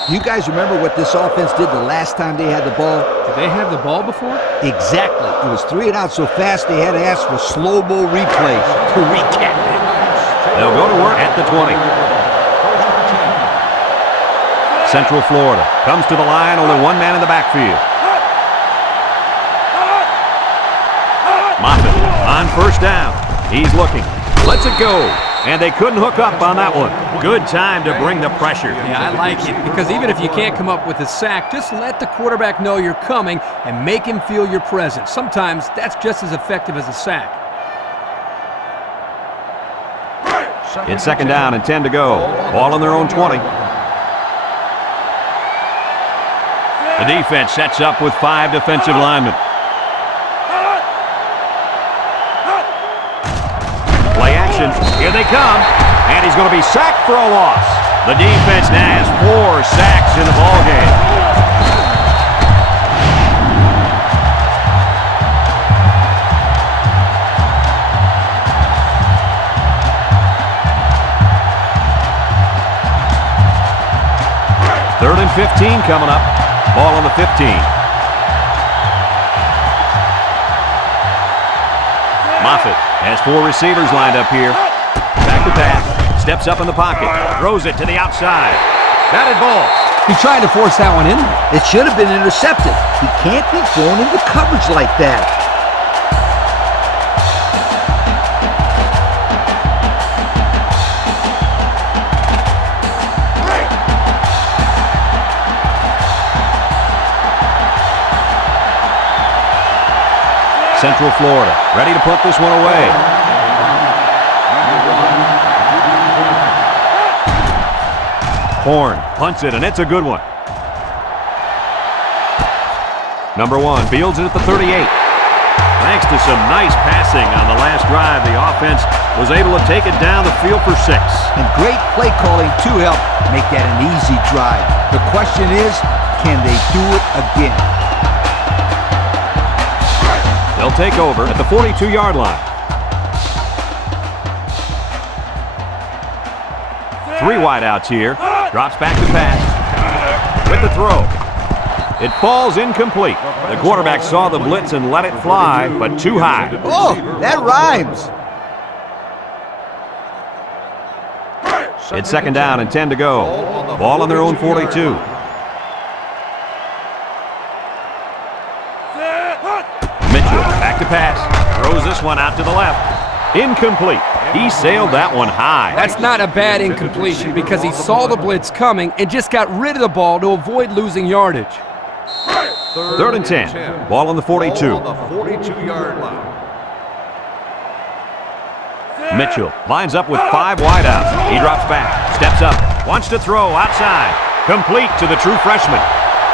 You guys remember what this offense did the last time they had the ball? Did they have the ball before? Exactly. It was 3 and out so fast they had to ask for slow-mo replays to recap it. They'll go to work at the 20. Central Florida comes to the line, only one man in the backfield. Moffitt on first down. He's looking. Lets it go. And they couldn't hook up on that one. Good time to bring the pressure. Yeah, I like it, because even if you can't come up with a sack, just let the quarterback know you're coming and make him feel your presence. Sometimes that's just as effective as a sack. It's second down and 10 to go. Ball on their own 20. The defense sets up with 5 defensive linemen. Play action. Here they come. And he's going to be sacked for a loss. The defense now has 4 sacks in the ballgame. Third and 15 coming up. Ball on the 15. Moffitt has 4 receivers lined up here. Back to pass. Steps up in the pocket. Throws it to the outside. Batted ball. He tried to force that one in. It should have been intercepted. He can't be thrown into coverage like that. Central Florida ready to put this one away. Horn punts it, and it's a good one. Number 1 fields it at the 38. Thanks to some nice passing on the last drive, the offense was able to take it down the field for 6. And great play calling to help make that an easy drive. The question is, can they do it again? They'll take over at the 42-yard line. 3 wideouts here. Drops back to pass. With the throw. It falls incomplete. The quarterback saw the blitz and let it fly, but too high. Oh, that rhymes. It's second down and 10 to go. Ball on their own 42. Back to pass. Throws this one out to the left. Incomplete. He sailed that one high. That's not a bad incompletion because he saw the blitz coming and just got rid of the ball to avoid losing yardage. Third and 10. Ball on the 42. Ball on the 42-yard line. Mitchell lines up with 5 wideouts. He drops back. Steps up. Wants to throw outside. Complete to the true freshman.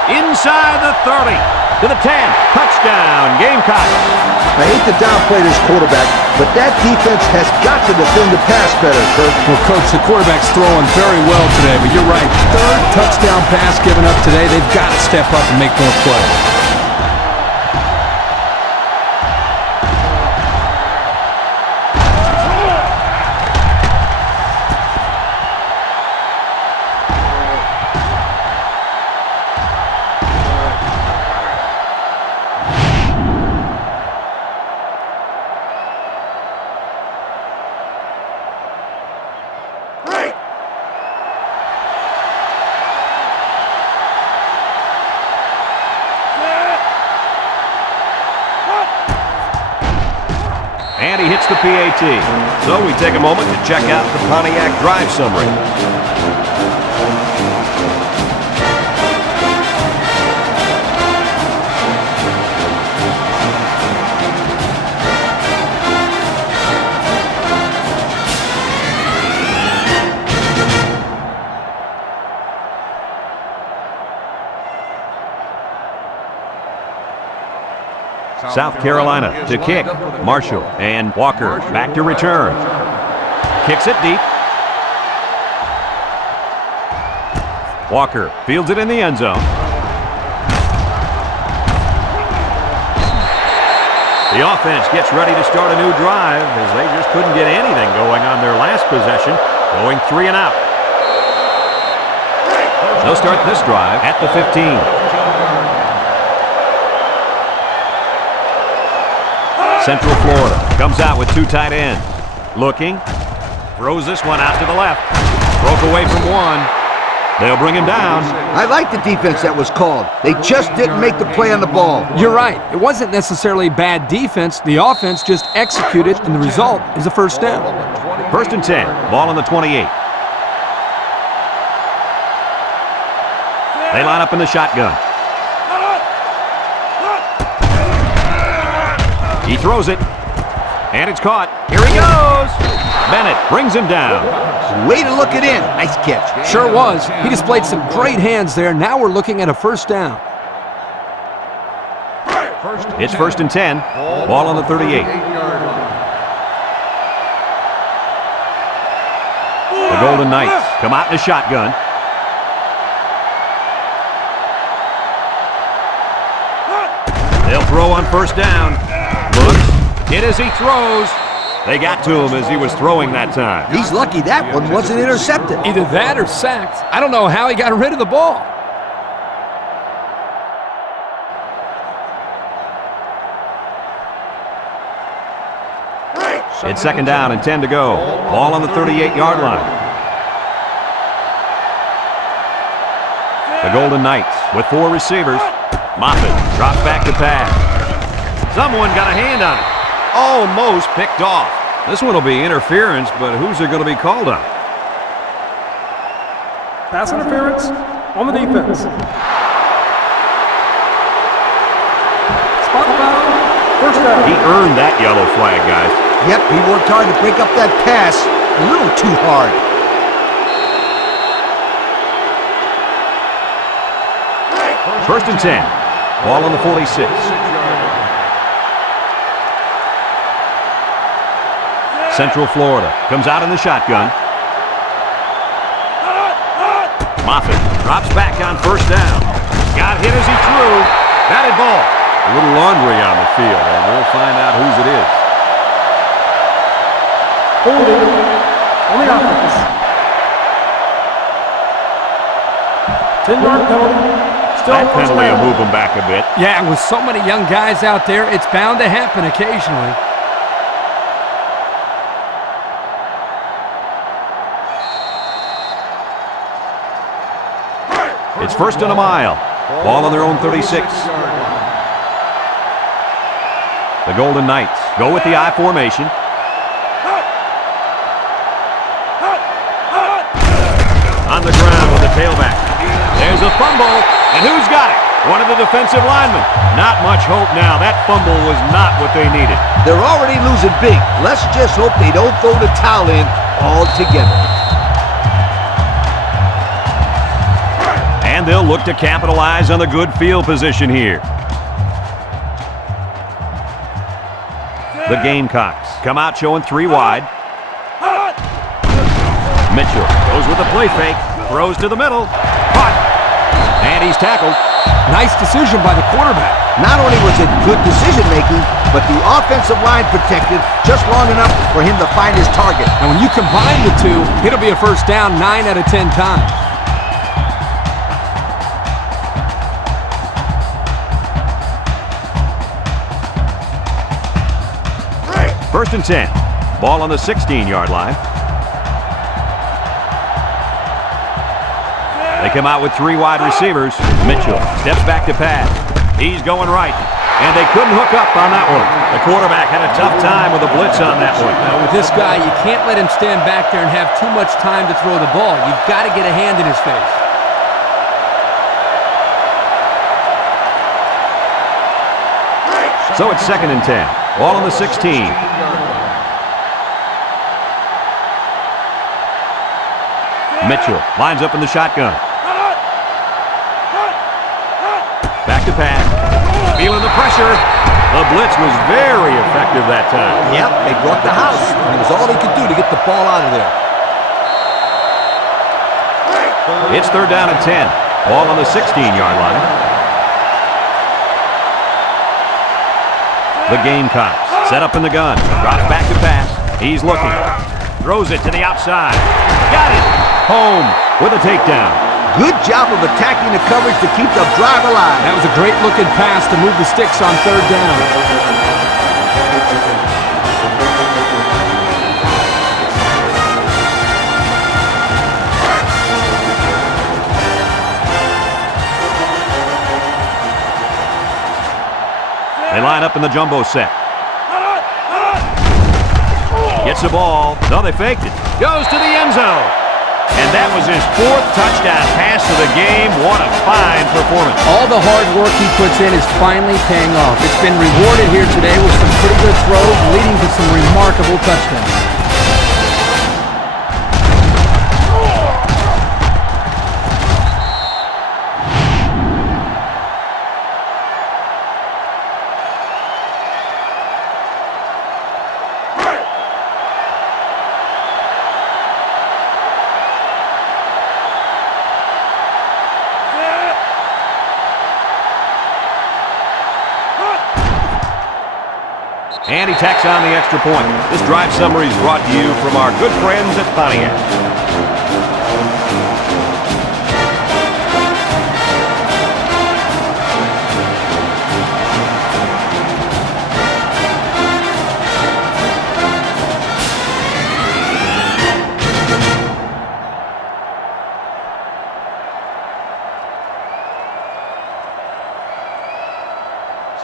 Inside the 30. To the 10. Touchdown, Gamecock. I hate to downplay this quarterback, but that defense has got to defend the pass better, Kirk. Well, Coach, the quarterback's throwing very well today, but you're right. 3rd touchdown pass given up today. They've got to step up and make more plays. And he hits the PAT. So we take a moment to check out the Pontiac drive summary. South Carolina to kick. Marshall and Walker back to return. Kicks it deep. Walker fields it in the end zone. The offense gets ready to start a new drive as they just couldn't get anything going on their last possession, going 3 and out. They'll start this drive at the 15. Central Florida comes out with 2 tight ends. Looking, throws this one out to the left. Broke away from one. They'll bring him down. I like the defense that was called. They just didn't make the play on the ball. You're right. It wasn't necessarily bad defense. The offense just executed, and the result is a first down. 1st and 10. Ball on the 28. They line up in the shotgun. He throws it. And it's caught. Here he goes. Bennett brings him down. Way to look it in. Nice catch. Sure was. He displayed some great hands there. Now we're looking at a first down. It's 1st and 10. Ball on the 38. The Golden Knights come out in a shotgun. They'll throw on first down. Looks. Hit as he throws. They got to him as he was throwing that time. He's lucky that one wasn't intercepted. Either that or sacked. I don't know how he got rid of the ball. It's 2nd down and 10 to go. Ball on the 38-yard line. The Golden Knights with 4 receivers. Moffitt drops back to pass. Someone got a hand on it. Almost picked off. This one will be interference, but who's it going to be called on? Pass interference on the defense. Spot foul, first down. He earned that yellow flag, guys. Yep, he worked hard to break up that pass. A little too hard. First and 10. Ball on the 46. Central Florida comes out in the shotgun. Moffitt drops back on first down. Got hit as he threw. Batted ball. A little laundry on the field, and we'll find out whose it is. Holding on the offense. 10-yard penalty. Still That penalty will move them back a bit. Yeah, with so many young guys out there, it's bound to happen occasionally. It's 1st and a mile. Ball on their own 36. The Golden Knights go with the I formation. On the ground with the tailback. There's a fumble, and who's got it? One of the defensive linemen. Not much hope now. That fumble was not what they needed. They're already losing big. Let's just hope they don't throw the towel in altogether. And they'll look to capitalize on the good field position here. The Gamecocks come out showing 3 wide. Mitchell goes with a play fake, throws to the middle, caught, and he's tackled. Nice decision by the quarterback. Not only was it good decision-making, but the offensive line protected just long enough for him to find his target. And when you combine the two, it'll be a first down 9 out of 10 times. First and 10. Ball on the 16-yard line. They come out with 3 wide receivers. Mitchell steps back to pass. He's going right. And they couldn't hook up on that one. The quarterback had a tough time with a blitz on that one. Now, with this guy, you can't let him stand back there and have too much time to throw the ball. You've got to get a hand in his face. So it's 2nd and 10. Ball on the 16. Mitchell lines up in the shotgun. Back to pass. Feeling the pressure. The blitz was very effective that time. Yep, they brought the house. And it was all they could do to get the ball out of there. It's 3rd down and 10. Ball on the 16-yard line. The Gamecocks set up in the gun. Drops back to pass. He's looking. Throws it to the outside. Got it. Home with a takedown. Good job of attacking the coverage to keep the drive alive. That was a great-looking pass to move the sticks on third down. They line up in the jumbo set. Gets the ball. No, they faked it. Goes to the end zone. And that was his 4th touchdown pass of the game. What a fine performance. All the hard work he puts in is finally paying off. It's been rewarded here today with some pretty good throws, leading to some remarkable touchdowns. And he tacks on the extra point. This drive summary is brought to you from our good friends at Pontiac.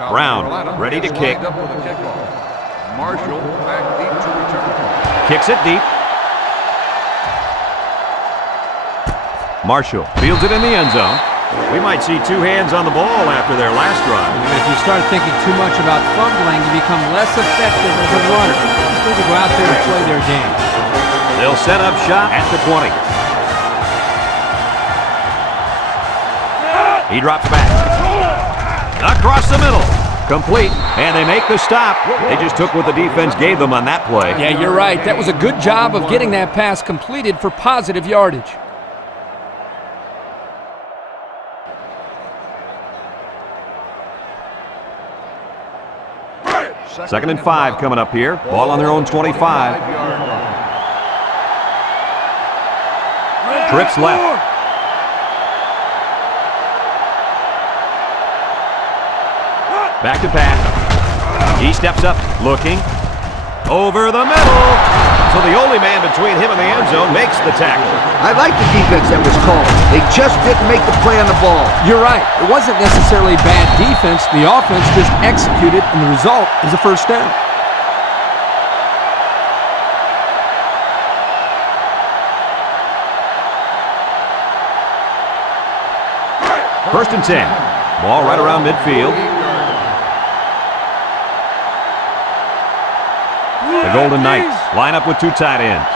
Brown ready to kick. Marshall back deep to return. Kicks it deep. Marshall fields it in the end zone. We might see 2 hands on the ball after their last drive. And if you start thinking too much about fumbling, you become less effective as a runner. They can go out there and play their game. They'll set up shop at the 20. He drops back. Across the middle. Complete, and they make the stop. They just took what the defense gave them on that play. Yeah, you're right. That was a good job of getting that pass completed for positive yardage. Second and 5 coming up here. Ball on their own 25. Trips left. Back to pass. He steps up, looking. Over the middle. So the only man between him and the end zone makes the tackle. I like the defense that was called. They just didn't make the play on the ball. You're right. It wasn't necessarily bad defense. The offense just executed, and the result is a first down. First and 10. Ball right around midfield. The Golden Knights line up with 2 tight ends.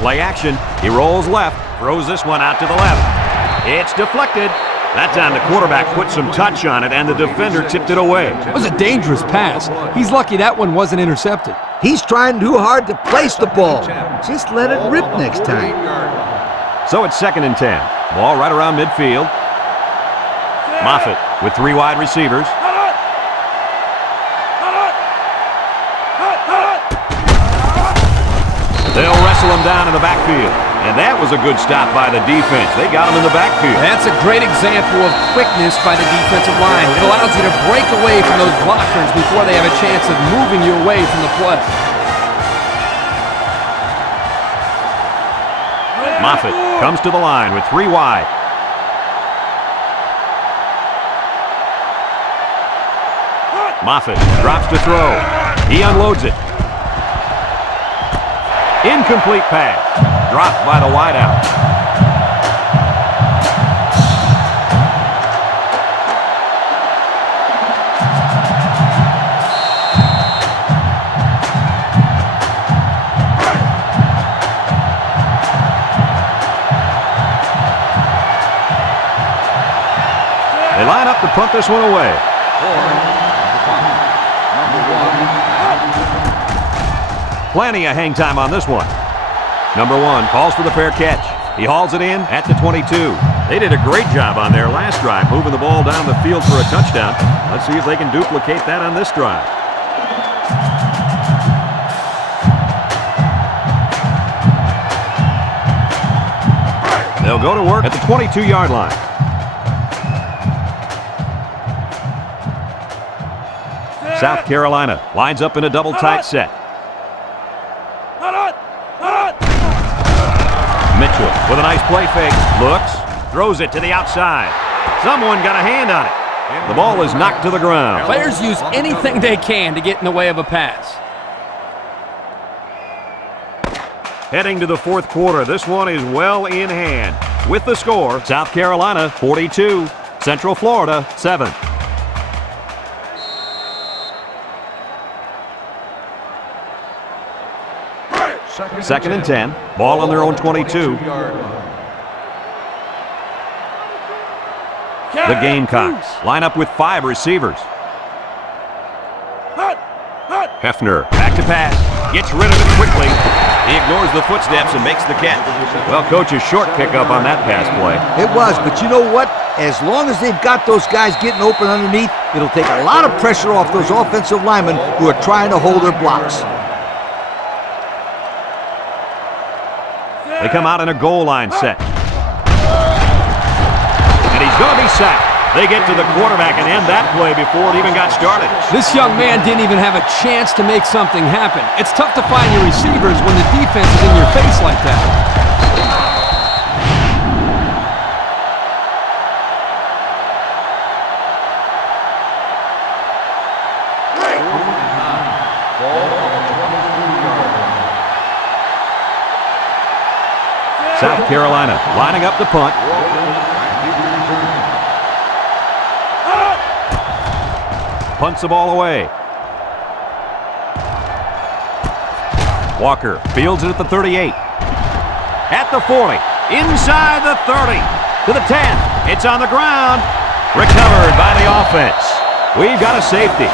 Play action. He rolls left. Throws this one out to the left. It's deflected. That time the quarterback put some touch on it, and the defender tipped it away. It was a dangerous pass. He's lucky that one wasn't intercepted. He's trying too hard to place the ball. Just let it rip next time. So it's second and 10. Ball right around midfield. Moffitt with 3 wide receivers. They'll wrestle him down in the backfield. And that was a good stop by the defense. They got him in the backfield. That's a great example of quickness by the defensive line. It allows you to break away from those blockers before they have a chance of moving you away from the play. Moffitt comes to the line with 3 wide. Moffitt drops to throw. He unloads it. Incomplete pass. Dropped by the wideout. They line up to punt this one away. Plenty of hang time on this one. Number 1 calls for the fair catch. He hauls it in at the 22. They did a great job on their last drive, moving the ball down the field for a touchdown. Let's see if they can duplicate that on this drive. They'll go to work at the 22-yard line. South Carolina lines up in a double tight set. Mitchell with a nice play fake. Looks, throws it to the outside. Someone got a hand on it. The ball is knocked to the ground. Players use anything they can to get in the way of a pass. Heading to the fourth quarter, this one is well in hand. With the score, South Carolina 42, Central Florida 7. Second and 10. Ball on their own 22. The Gamecocks line up with 5 receivers. Hefner back to pass. Gets rid of it quickly. He ignores the footsteps and makes the catch. Well, coach, a short pickup on that pass play. It was, but you know what? As long as they've got those guys getting open underneath, it'll take a lot of pressure off those offensive linemen who are trying to hold their blocks. They come out in a goal line set. And he's going to be sacked. They get to the quarterback and end that play before it even got started. This young man didn't even have a chance to make something happen. It's tough to find your receivers when the defense is in your face like that. South Carolina lining up the punt. Punts the ball away. Walker fields it at the 38. At the 40. Inside the 30. To the 10. It's on the ground. Recovered by the offense. We've got a safety.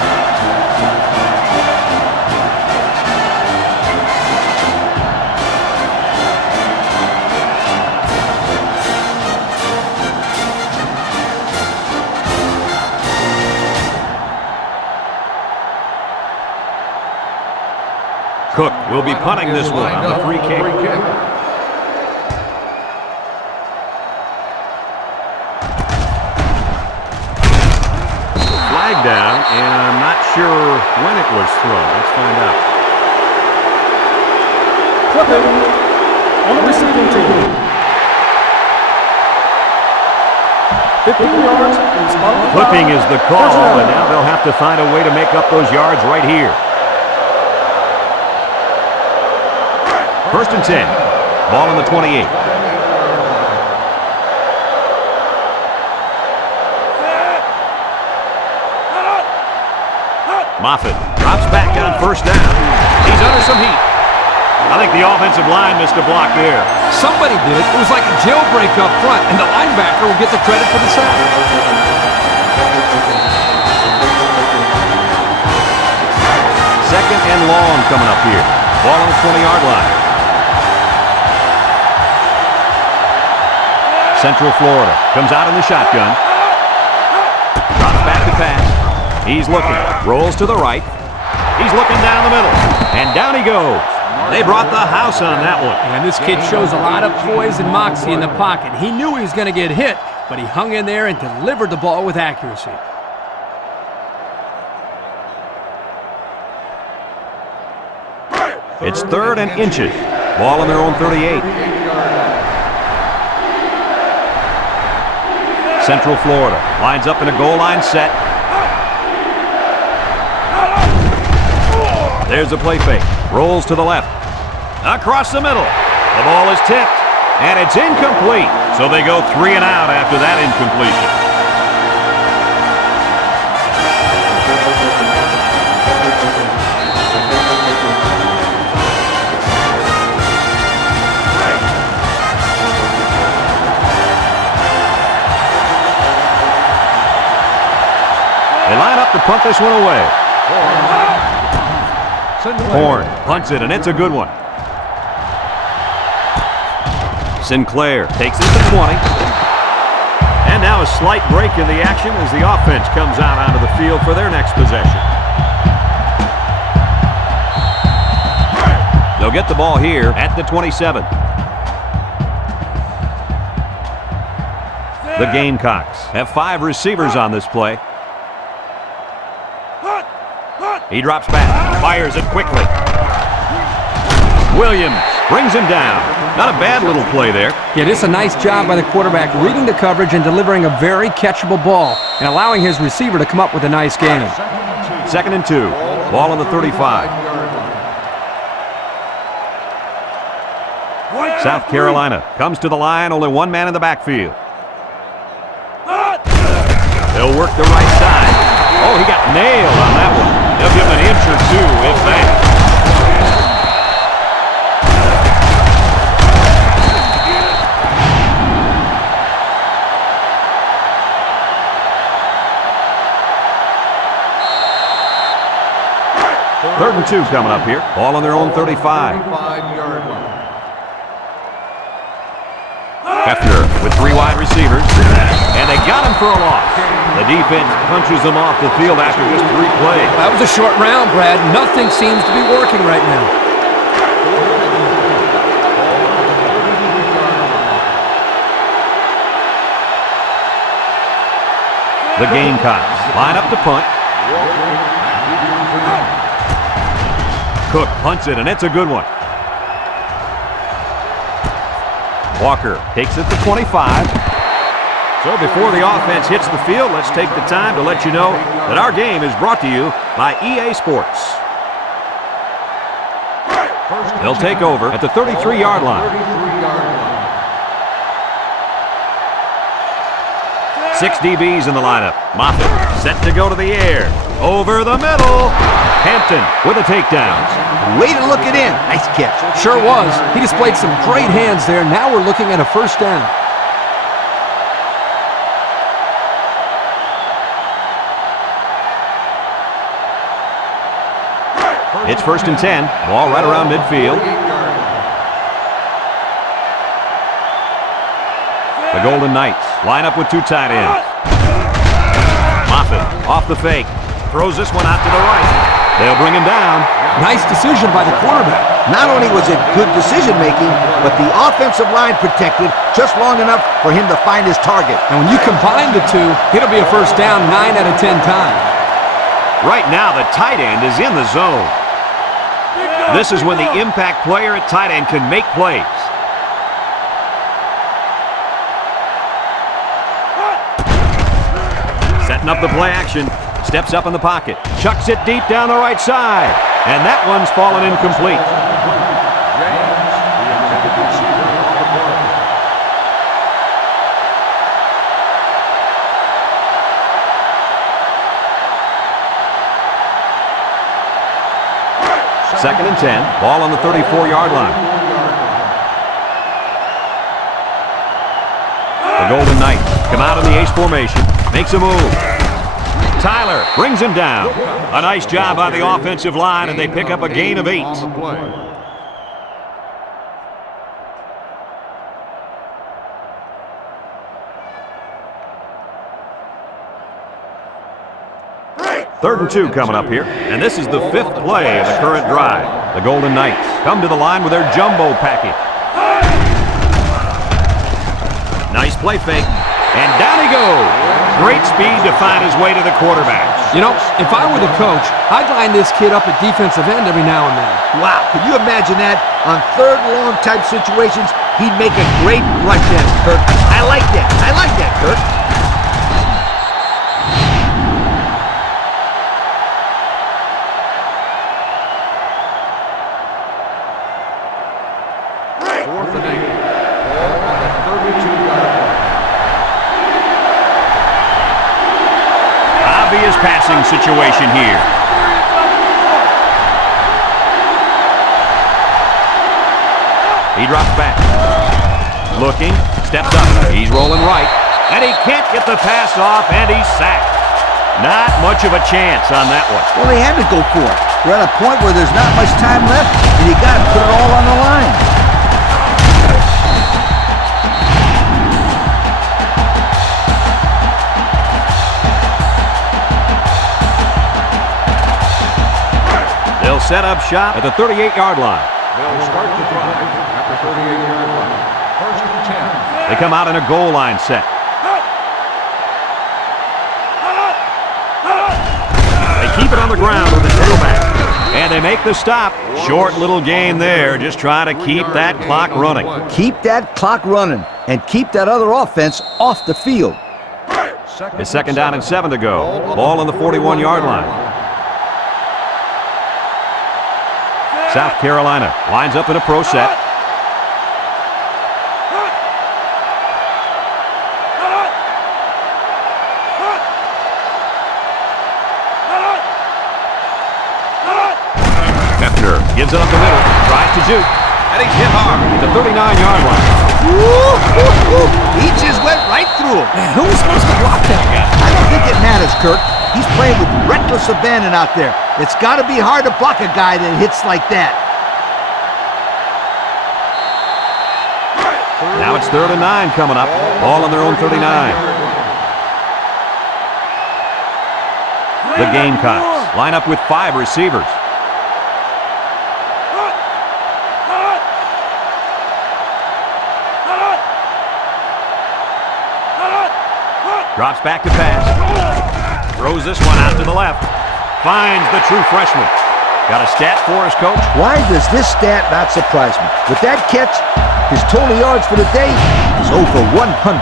Cook will be punting this one on the free kick. Flag down, and I'm not sure when it was thrown. Let's find out. Clipping on the receiving team. 15 yards. Clipping is the call, and now they'll have to find a way to make up those yards right here. First and 10. Ball on the 28. Moffitt drops back on first down. He's under some heat. I think the offensive line missed a block there. Somebody did. It was like a jailbreak up front, and the linebacker will get the credit for the sack. Second and long coming up here. Ball on the 20-yard line. Central Florida comes out in the shotgun. Drops back to pass. He's looking. Rolls to the right. He's looking down the middle. And down he goes. They brought the house on that one. And this kid shows a lot of poise and moxie in the pocket. He knew he was going to get hit, but he hung in there and delivered the ball with accuracy. It's third and inches. Ball on their own 38. Central Florida lines up in a goal line set. There's a play fake. Rolls to the left. Across the middle. The ball is tipped, and it's incomplete. So they go 3 and out after that incompletion. They line up to punt this one away. Horn punts it, and it's a good one. Sinclair takes it to 20. now a slight break in the action as the offense comes out onto the field for their next possession. They'll get the ball here at the 27. The Gamecocks have 5 receivers on this play. He drops back, fires it quickly. Williams brings him down. Not a bad little play there. Yeah, this is a nice job by the quarterback reading the coverage and delivering a very catchable ball and allowing his receiver to come up with a nice game. 2nd and 2. Ball on the 35. South Carolina comes to the line, only one man in the backfield. They'll work the right side. Oh, he got nailed on that one. They'll give him an inch or two, if that. Third and 2 coming up here. Ball on their own 35. Hefner with 3 wide receivers, and they got him for a loss. The defense punches them off the field after just 3 plays. That was a short round, Brad. Nothing seems to be working right now. The Gamecocks line up to punt. Cook punts it, and it's a good one. Walker takes it to 25. So before the offense hits the field, let's take the time to let you know that our game is brought to you by EA Sports. They'll take over at the 33-yard line. 6 DBs in the lineup. Moffitt set to go to the air. Over the middle. Hampton with a takedown. Way to look it in. Nice catch. Sure was. He displayed some great hands there. Now we're looking at a first down. It's 1st and 10. Ball right around midfield. The Golden Knights line up with 2 tight ends. Moffitt off the fake. Throws this one out to the right. They'll bring him down. Nice decision by the quarterback. Not only was it good decision-making, but the offensive line protected just long enough for him to find his target. And when you combine the two, it'll be a first down 9 out of 10 times. Right now, the tight end is in the zone. This is when the impact player at tight end can make plays. Setting up the play action. Steps up in the pocket. Chucks it deep down the right side. And that one's fallen incomplete. Second and 10. Ball on the 34-yard line. The Golden Knights come out in the ace formation. Makes a move. Tyler brings him down. A nice job by the offensive line, and they pick up a gain of 8. Third and 2 coming up here, and this is the 5th play of the current drive. The Golden Knights come to the line with their jumbo package. Nice play fake, and down he goes. Great speed to find his way to the quarterback. You know, if I were the coach, I'd line this kid up at defensive end every now and then. Wow, can you imagine that? On 3rd and long type situations, he'd make a great rush end, Kirk. I like that. I like that, Kirk. Passing situation here. He drops back. Looking, steps up. He's rolling right. And he can't get the pass off, and he's sacked. Not much of a chance on that one. Well, they had to go for it. We're at a point where there's not much time left, and you got to put it all on the line. set up shop at the 38-yard line. They'll start the drive at the 38-yard line. First and 10. They come out in a goal line set. They keep it on the ground with the tailback. And they make the stop. Short little gain there, just trying to keep that clock running. Keep that clock running and keep that other offense off the field. It's second down and 7 to go. Ball on the 41-yard line. South Carolina lines up in a pro set. Gives it up the middle, tries to juke, and he's hit hard at the 39-yard line. He just went right through him. Man, who was supposed to block that guy? I don't think it matters, Kirk. He's playing with reckless abandon out there. It's got to be hard to block a guy that hits like that. Now it's 3rd and 9 coming up. Ball on their own 39. The Gamecocks line up with 5 receivers. Drops back to pass. Throws this one out to the left. Finds the true freshman. Got a stat for us, Coach? Why does this stat not surprise me? With that catch, his total yards for the day is over 100.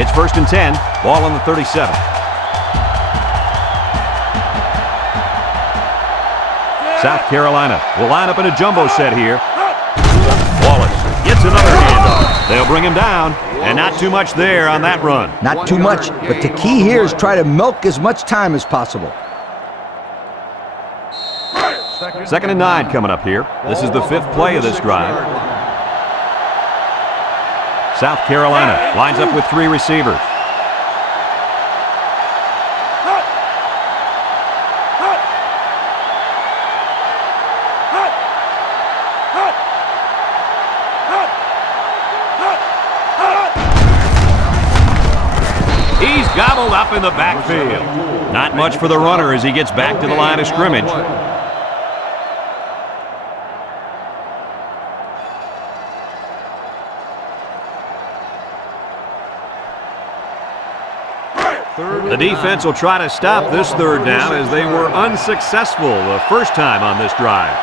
It's 1st and 10. Ball on the 37. South Carolina will line up in a jumbo set here. Wallace gets another handoff. They'll bring him down, and not too much there on that run. Not too much, but the key here is try to milk as much time as possible. 2nd and 9 coming up here. This is the 5th play of this drive. South Carolina lines up with 3 receivers. He's gobbled up in the backfield. Not much for the runner as he gets back to the line of scrimmage. The defense will try to stop this 3rd down as they were unsuccessful the first time on this drive.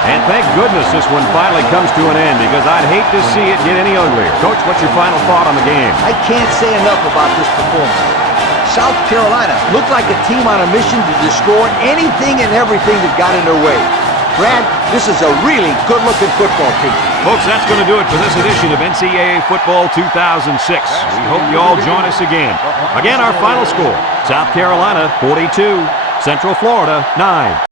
And thank goodness this one finally comes to an end because I'd hate to see it get any uglier. Coach, what's your final thought on the game? I can't say enough about this performance. South Carolina looked like a team on a mission to destroy anything and everything that got in their way. Brad, this is a really good-looking football team. Folks, that's going to do it for this edition of NCAA Football 2006. We hope you all join us again. Again, our final score, South Carolina 42, Central Florida 9.